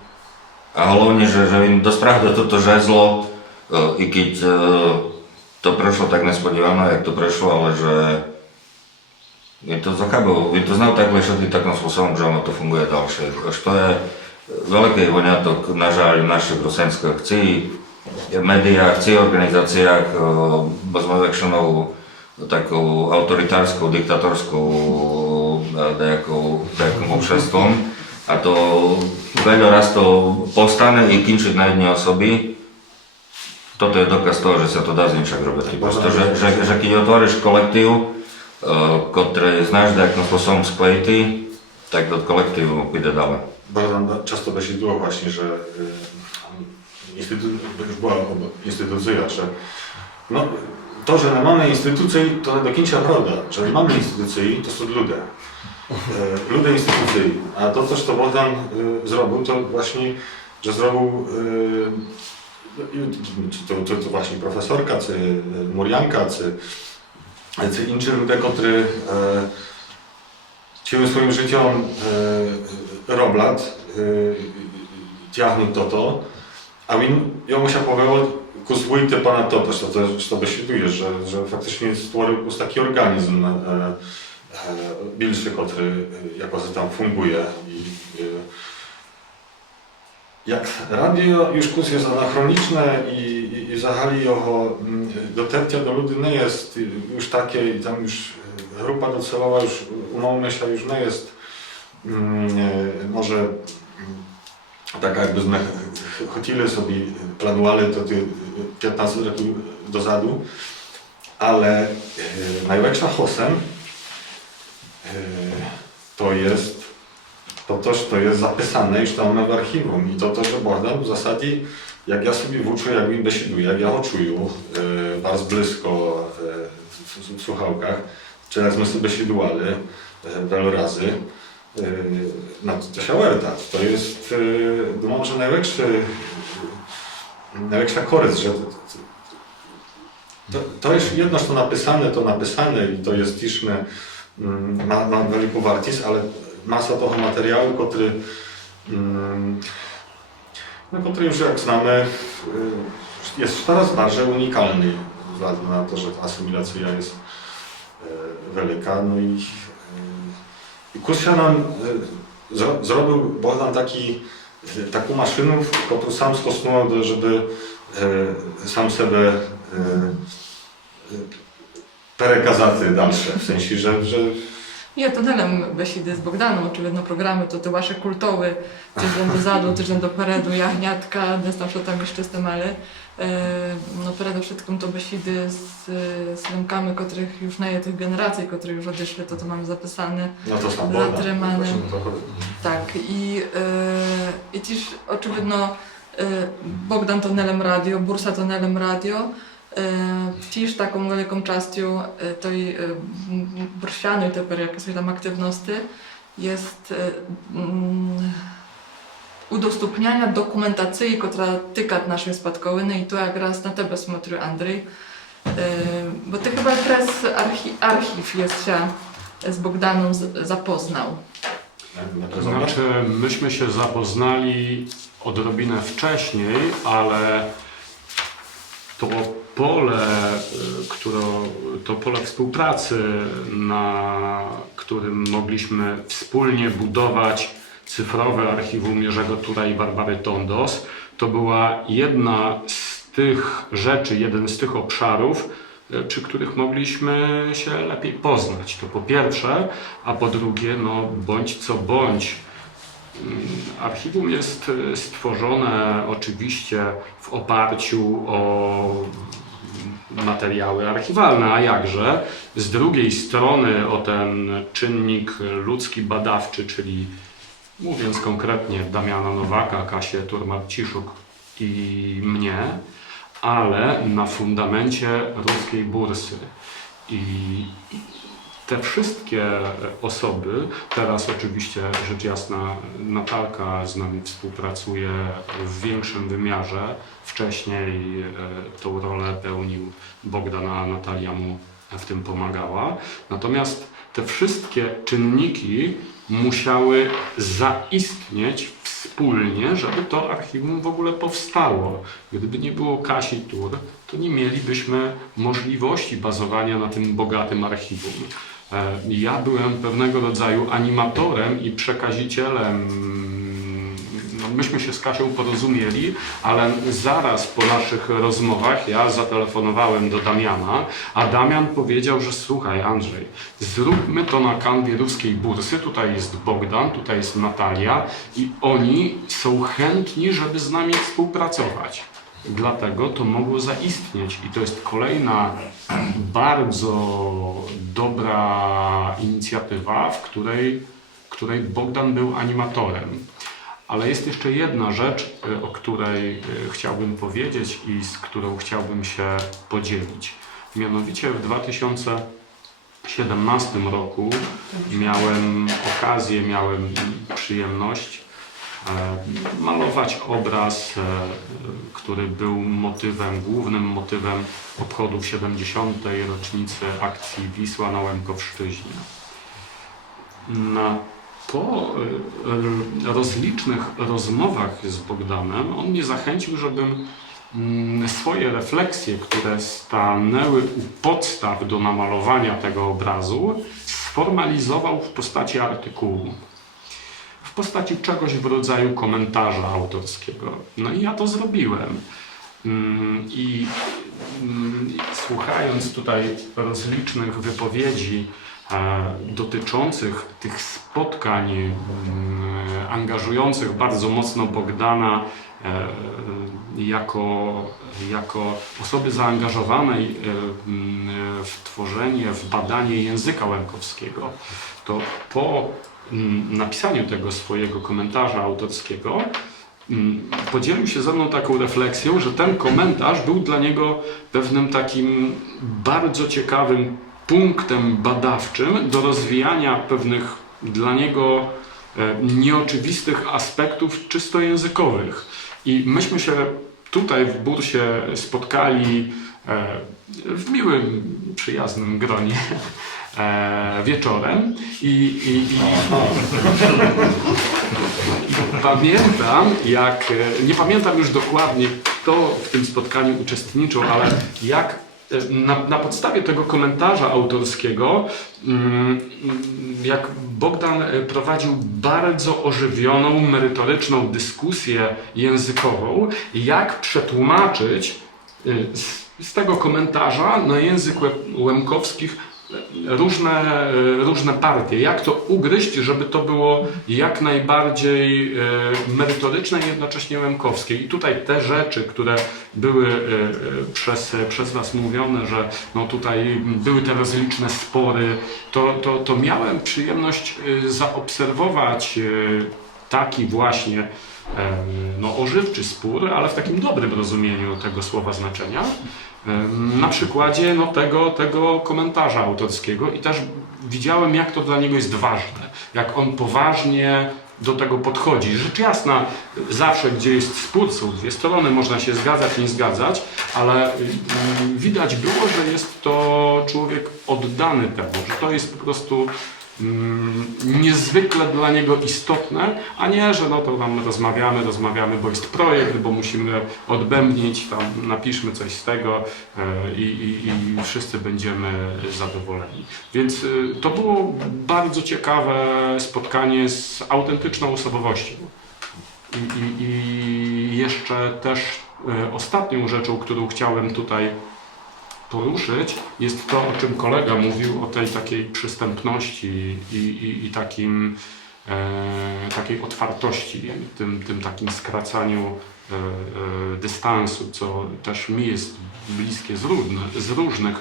A hlavne, že im dospravdu toto žezlo, i keď to prešlo tak nespodívané, jak to prešlo, ale že je to zachábalo, je to znal tak lešetý takým spôsobom, že ono to funguje ďalšie. Až to je veľký voňatok, na žáľ, v našich rusenských médiách, organizáciách, bo sme väčšinou takou autoritárskou, diktatorskou nejakým obšestvom a to veľa raz to povstane i kinčiť na jednej osoby. Toto je dokaz toho, že sa to dá z ničak robiť. Prosto, že keď otvoríš kolektív, ktorý znáš nejakým spôsobom sklejty, tak do kolektívu pôjde ďalej. Bogdan často besidło właśnie, że już była instytucja, że no, to, że nie mamy instytucji, to nie do końca prawda. Że nie mamy instytucji, to są ludzie. Ludzie instytucji. A to coś, co Bogdan zrobił, to właśnie, że zrobił to właśnie profesorka, czy Murianka, czy inni ludzie, którzy chcieli swoim życiem robić, тягнуть то, а він йому ще повело вийти понад то, що бесідує, що фактично створив ось такий організм більший, який якось там функує. Як радіо już jest anachroniczne i взагалі його dotarcia do ludzi nie jest już takie, i tam już grupa docelowa już, umówmy się, już nie jest może taka jakbyśmy chcieli sobie, planowali to 15 lat dozadu, ale największa hosem to jest to, co jest zapisane już tam w archiwum i to, że Bogdan w zasadzie, jak ja sobie włóczę, jak im besieduję, jak ja go czuję bardzo blisko w słuchawkach, czy jak my sobie besiedowali wiele razy, no to się werta. To jest może największa koryst, że to jest jedno, co napisane i to jest też ma wielką wartość, ale masa toho materiału, który już jak znamy jest coraz bardziej unikalny, ze względu na to, że ta asymilacja jest wielka. No i Kursia nam zrobił Bogdan taką maszynę, którą sam stosował, żeby sam sobie переказати dalsze, w sensie, że Я то делем бесіди з Богданом, очевидно, програми, то ваші культові, тиждень дозаду, тиждень допереду, ягнятка, десь там, що там ще стемали. No przede wszystkim to besіди z rękami, których już nie jest tych generacji, które już odeszły, to mamy zapisane, no to sam zatrzymane. Tak, i też oczywiście Bogdan to Nelem Radio, Bursa to Nelem Radio. Też taką wielką częścią tej bursianej, jak są tam aktywności, jest udostępniania dokumentacji, która tyka naszej spadkowiny i to jak raz na tebe смотрю, Andrzej. Bo ty chyba teraz archiw jest się z Bogdaną zapoznał. Znaczy, myśmy się zapoznali odrobinę wcześniej, ale to pole współpracy, na którym mogliśmy wspólnie budować cyfrowe archiwum Jerzego Tura i Barbary Tondos, to była jedna z tych rzeczy, jeden z tych obszarów, przy których mogliśmy się lepiej poznać. To po pierwsze, a po drugie, no bądź co bądź, archiwum jest stworzone oczywiście w oparciu o materiały archiwalne, a jakże z drugiej strony o ten czynnik ludzki badawczy, czyli mówiąc konkretnie Damiana Nowaka, Kasię Turmat-Ciszuk i mnie, ale na fundamencie ruskiej bursy. I te wszystkie osoby, teraz oczywiście rzecz jasna Natalka z nami współpracuje w większym wymiarze, wcześniej tą rolę pełnił Bogdan, a Natalia mu w tym pomagała. Natomiast te wszystkie czynniki musiały zaistnieć wspólnie, żeby to archiwum w ogóle powstało. Gdyby nie było Kasi Tur, to nie mielibyśmy możliwości bazowania na tym bogatym archiwum. Ja byłem pewnego rodzaju animatorem i przekazicielem. No, myśmy się z Kasią porozumieli, ale zaraz po naszych rozmowach ja zatelefonowałem do Damiana, a Damian powiedział, że słuchaj Andrzej, zróbmy to na kanwie ruskiej bursy, tutaj jest Bogdan, tutaj jest Natalia i oni są chętni, żeby z nami współpracować. Dlatego to mogło zaistnieć i to jest kolejna bardzo dobra inicjatywa, w której Bogdan był animatorem. Ale jest jeszcze jedna rzecz, o której chciałbym powiedzieć i z którą chciałbym się podzielić. Mianowicie w 2017 roku miałem okazję, miałem przyjemność malować obraz, który był głównym motywem obchodów 70. rocznicy akcji Wisła na Łemkowszczyźnie. Po rozlicznych rozmowach z Bogdanem on mnie zachęcił, żebym swoje refleksje, które stanęły u podstaw do namalowania tego obrazu, sformalizował w postaci artykułu. W postaci czegoś w rodzaju komentarza autorskiego. No i ja to zrobiłem. I słuchając tutaj rozlicznych wypowiedzi dotyczących tych spotkań angażujących bardzo mocno Bogdana jako osoby zaangażowanej w tworzenie, w badanie języka łemkowskiego, to po napisaniu tego swojego komentarza autorskiego podzielił się ze mną taką refleksją, że ten komentarz był dla niego pewnym takim bardzo ciekawym punktem badawczym do rozwijania pewnych dla niego nieoczywistych aspektów czysto językowych. I myśmy się tutaj w Bursie spotkali w miłym, przyjaznym gronie wieczorem i pamiętam, nie pamiętam już dokładnie, kto w tym spotkaniu uczestniczył, ale jak na podstawie tego komentarza autorskiego, jak Bogdan prowadził bardzo ożywioną, merytoryczną dyskusję językową, jak przetłumaczyć z tego komentarza na język łemkowskich różne partie. Jak to ugryźć, żeby to było jak najbardziej merytoryczne i jednocześnie łemkowskie. I tutaj te rzeczy, które były przez Was mówione, że no tutaj były te rozliczne spory, to miałem przyjemność zaobserwować taki właśnie ożywczy spór, ale w takim dobrym rozumieniu tego słowa znaczenia. Na przykładzie tego komentarza autorskiego i też widziałem, jak to dla niego jest ważne. jak on poważnie do tego podchodzi. Rzecz jasna, zawsze gdzie jest spór, są dwie strony, można się zgadzać, nie zgadzać, ale widać było, że jest to człowiek oddany temu, że to jest po prostu niezwykle dla niego istotne, a nie, że no to tam rozmawiamy, bo jest projekt, bo musimy odbębnić, tam napiszmy coś z tego i wszyscy będziemy zadowoleni. Więc to było bardzo ciekawe spotkanie z autentyczną osobowością. I jeszcze też ostatnią rzeczą, którą chciałem tutaj poruszyć, jest to, o czym kolega mówił, o tej takiej przystępności i takiej otwartości, tym takim skracaniu dystansu, co też mi jest bliskie z różnych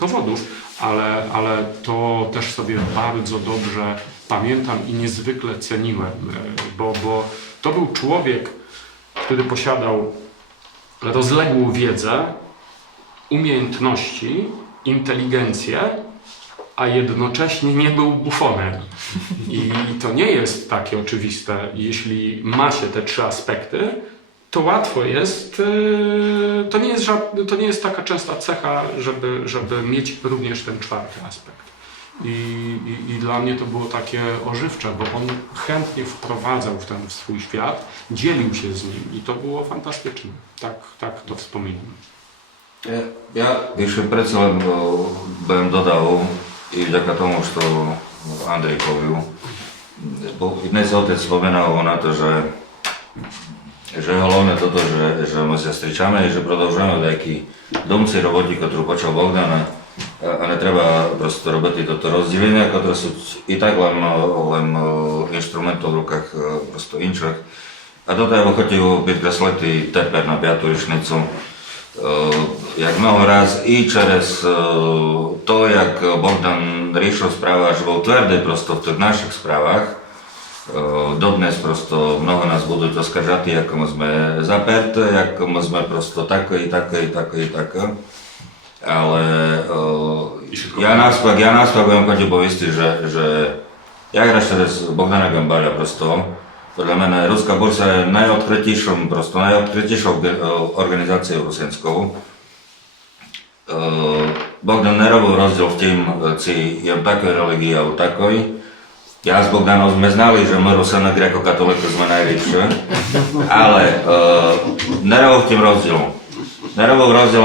powodów, ale to też sobie bardzo dobrze pamiętam i niezwykle ceniłem, bo to był człowiek, który posiadał rozległą wiedzę, umiejętności, inteligencję, a jednocześnie nie był bufonem. I to nie jest takie oczywiste. Jeśli ma się te trzy aspekty, to łatwo jest, to nie jest taka częsta cecha, żeby mieć również ten czwarty aspekt. I dla mnie to było takie ożywcze, bo on chętnie wprowadzał w ten swój świat, dzielił się z nim i to było fantastyczne. Tak to wspominam. Ja ešte predsa len budem dodal i vďaka tomu, što Andrej povil. Dnes otec spomenal na to, že je hlavne toto, že my sa stričame i že продовжujeme nejaký domci roboti, ktorú počal Bogdan a ne treba prosto robiti toto rozdelenie, ktoré sú i tak len instrumentom v rukách prosto inčak. A toto ja хотів підкреслити тепер на 5. річницю. Jak mnoho raz i через to, jak Bogdan riešil správa, že bol tvrdý prosto v tých našich správach. Dodnes prosto mnoho nás budú oskaržati, ako my sme zaperté, ako my sme prosto také. Ale ja nasprak budem chodiť povistý, že jak raz через Bogdana Gambalia prosto, podľa mňa Ruská bursa je najodkrytejšou organizáciou rusenskou. Bogdan nerobil rozdiel v tým, či je v takoj religii alebo takoj. Ja s Bogdanom sme znali, že my Rusene gréko-katolíci sme najlepšie, ale nerobil v tým rozdiel. Nerobil rozdiel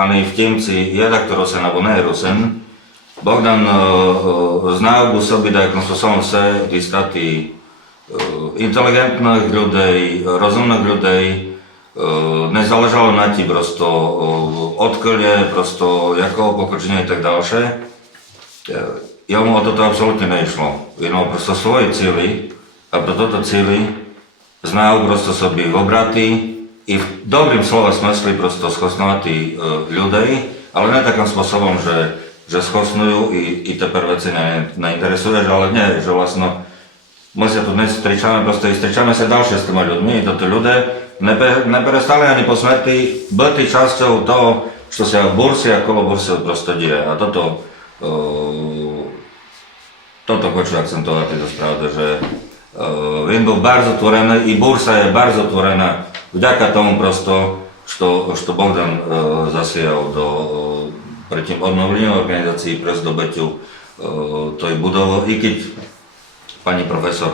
ani v tým, či je takto Rusen alebo ne je Rusen. Bogdan znal u sobi da je spôsobom sve stati inteligentných ľudí, rozumných ľudí, nezáležalo na ti prosto odkryje, prosto jako pokročenie i tak ďalšie. Jemu o toto absolútne nešlo. Jenom prosto svoje cíly a pro toto cíly znal prosto sobі obraty i v dobrým slova smysli prosto schosnovati ľudí, ale ne takým spôsobom, že schosnujú i teper veci neinteresuješ, ale nie, že vlastno my sa tu dnes stričame, prosto i stričame sa ďalšie s tými ľuďmi i toto ľudia neperestali ani po smrti byť časťou toho, čo sa v bursi a kolo bursi prosto deje. A toto хочу akcentovať, to pravda, že він був bardzo tvorený i bursa je bardzo tvorená vďaka tomu prosto, što Bogdan zasijal pri tým obnovleniu organizácií pre zdobytiu toj budovy, i keď pani profesor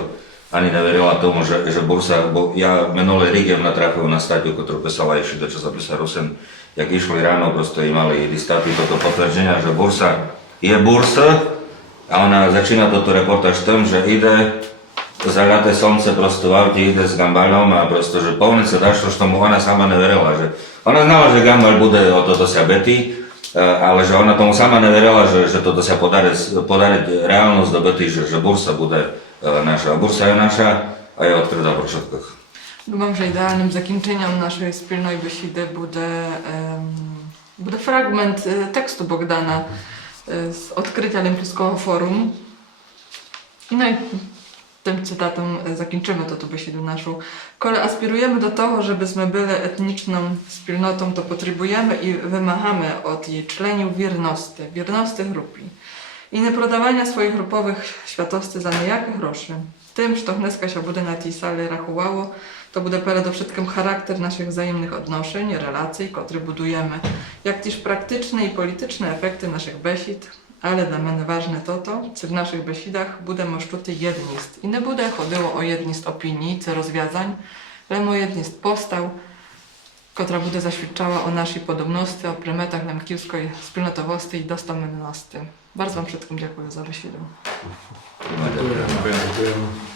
ani neverila tomu, že bursa, bo ja minulý rok jem natrafil na státiu, ktorú písala ešte do časopisa Rusen, jak išli ráno, prosto i mali státy toto potvrdenia, že bursa je bursa a ona začína toto reportáž tým, že ide zalaté slnce prosto v aute, ide s Gambalom a prosto, že polnice dašlo, što mu ona sama neverila, že ona znala, že Gambal bude o toto sa betý, ale že ona tomu sama neverila, že toto sa podariť reálno zdobytý, že bursa bude nasza. Bursa je nasza, a je odkryta po všetkých. Думам, że idealnym zakończeniem naszej wspólnej besiedy będzie fragment tekstu Bogdana z odkrycia Olimpijskiego Forum. No i tym cytatem zakończymy tę besiedę naszą. Kole aspirujemy do tego, żebyśmy byli etniczną wspólnotą, to potrzebujemy i wymagamy od jej członków wierności grupy. i nie prodawania swoich grupowych światosty za niejake groszy. Tym, što dneska się bude na tej sali rachowało, to bude przede charakter naszych wzajemnych odnoszeń, relacji, które budujemy, jak też praktyczne i polityczne efekty naszych besid, ale dla mnie ważne to, co w naszych besidach bude moszczuty jednist. I nie bude chodziło o jednist opinii czy rozwiązań, ale o jednist postaw, która bude zaświadczała o naszej podobności, o prymetach lemkiewskiej wspólnotowości i dostępności. Bardzo Wam wszystkim dziękuję za besidę. Dziękuję. Dziękujemy.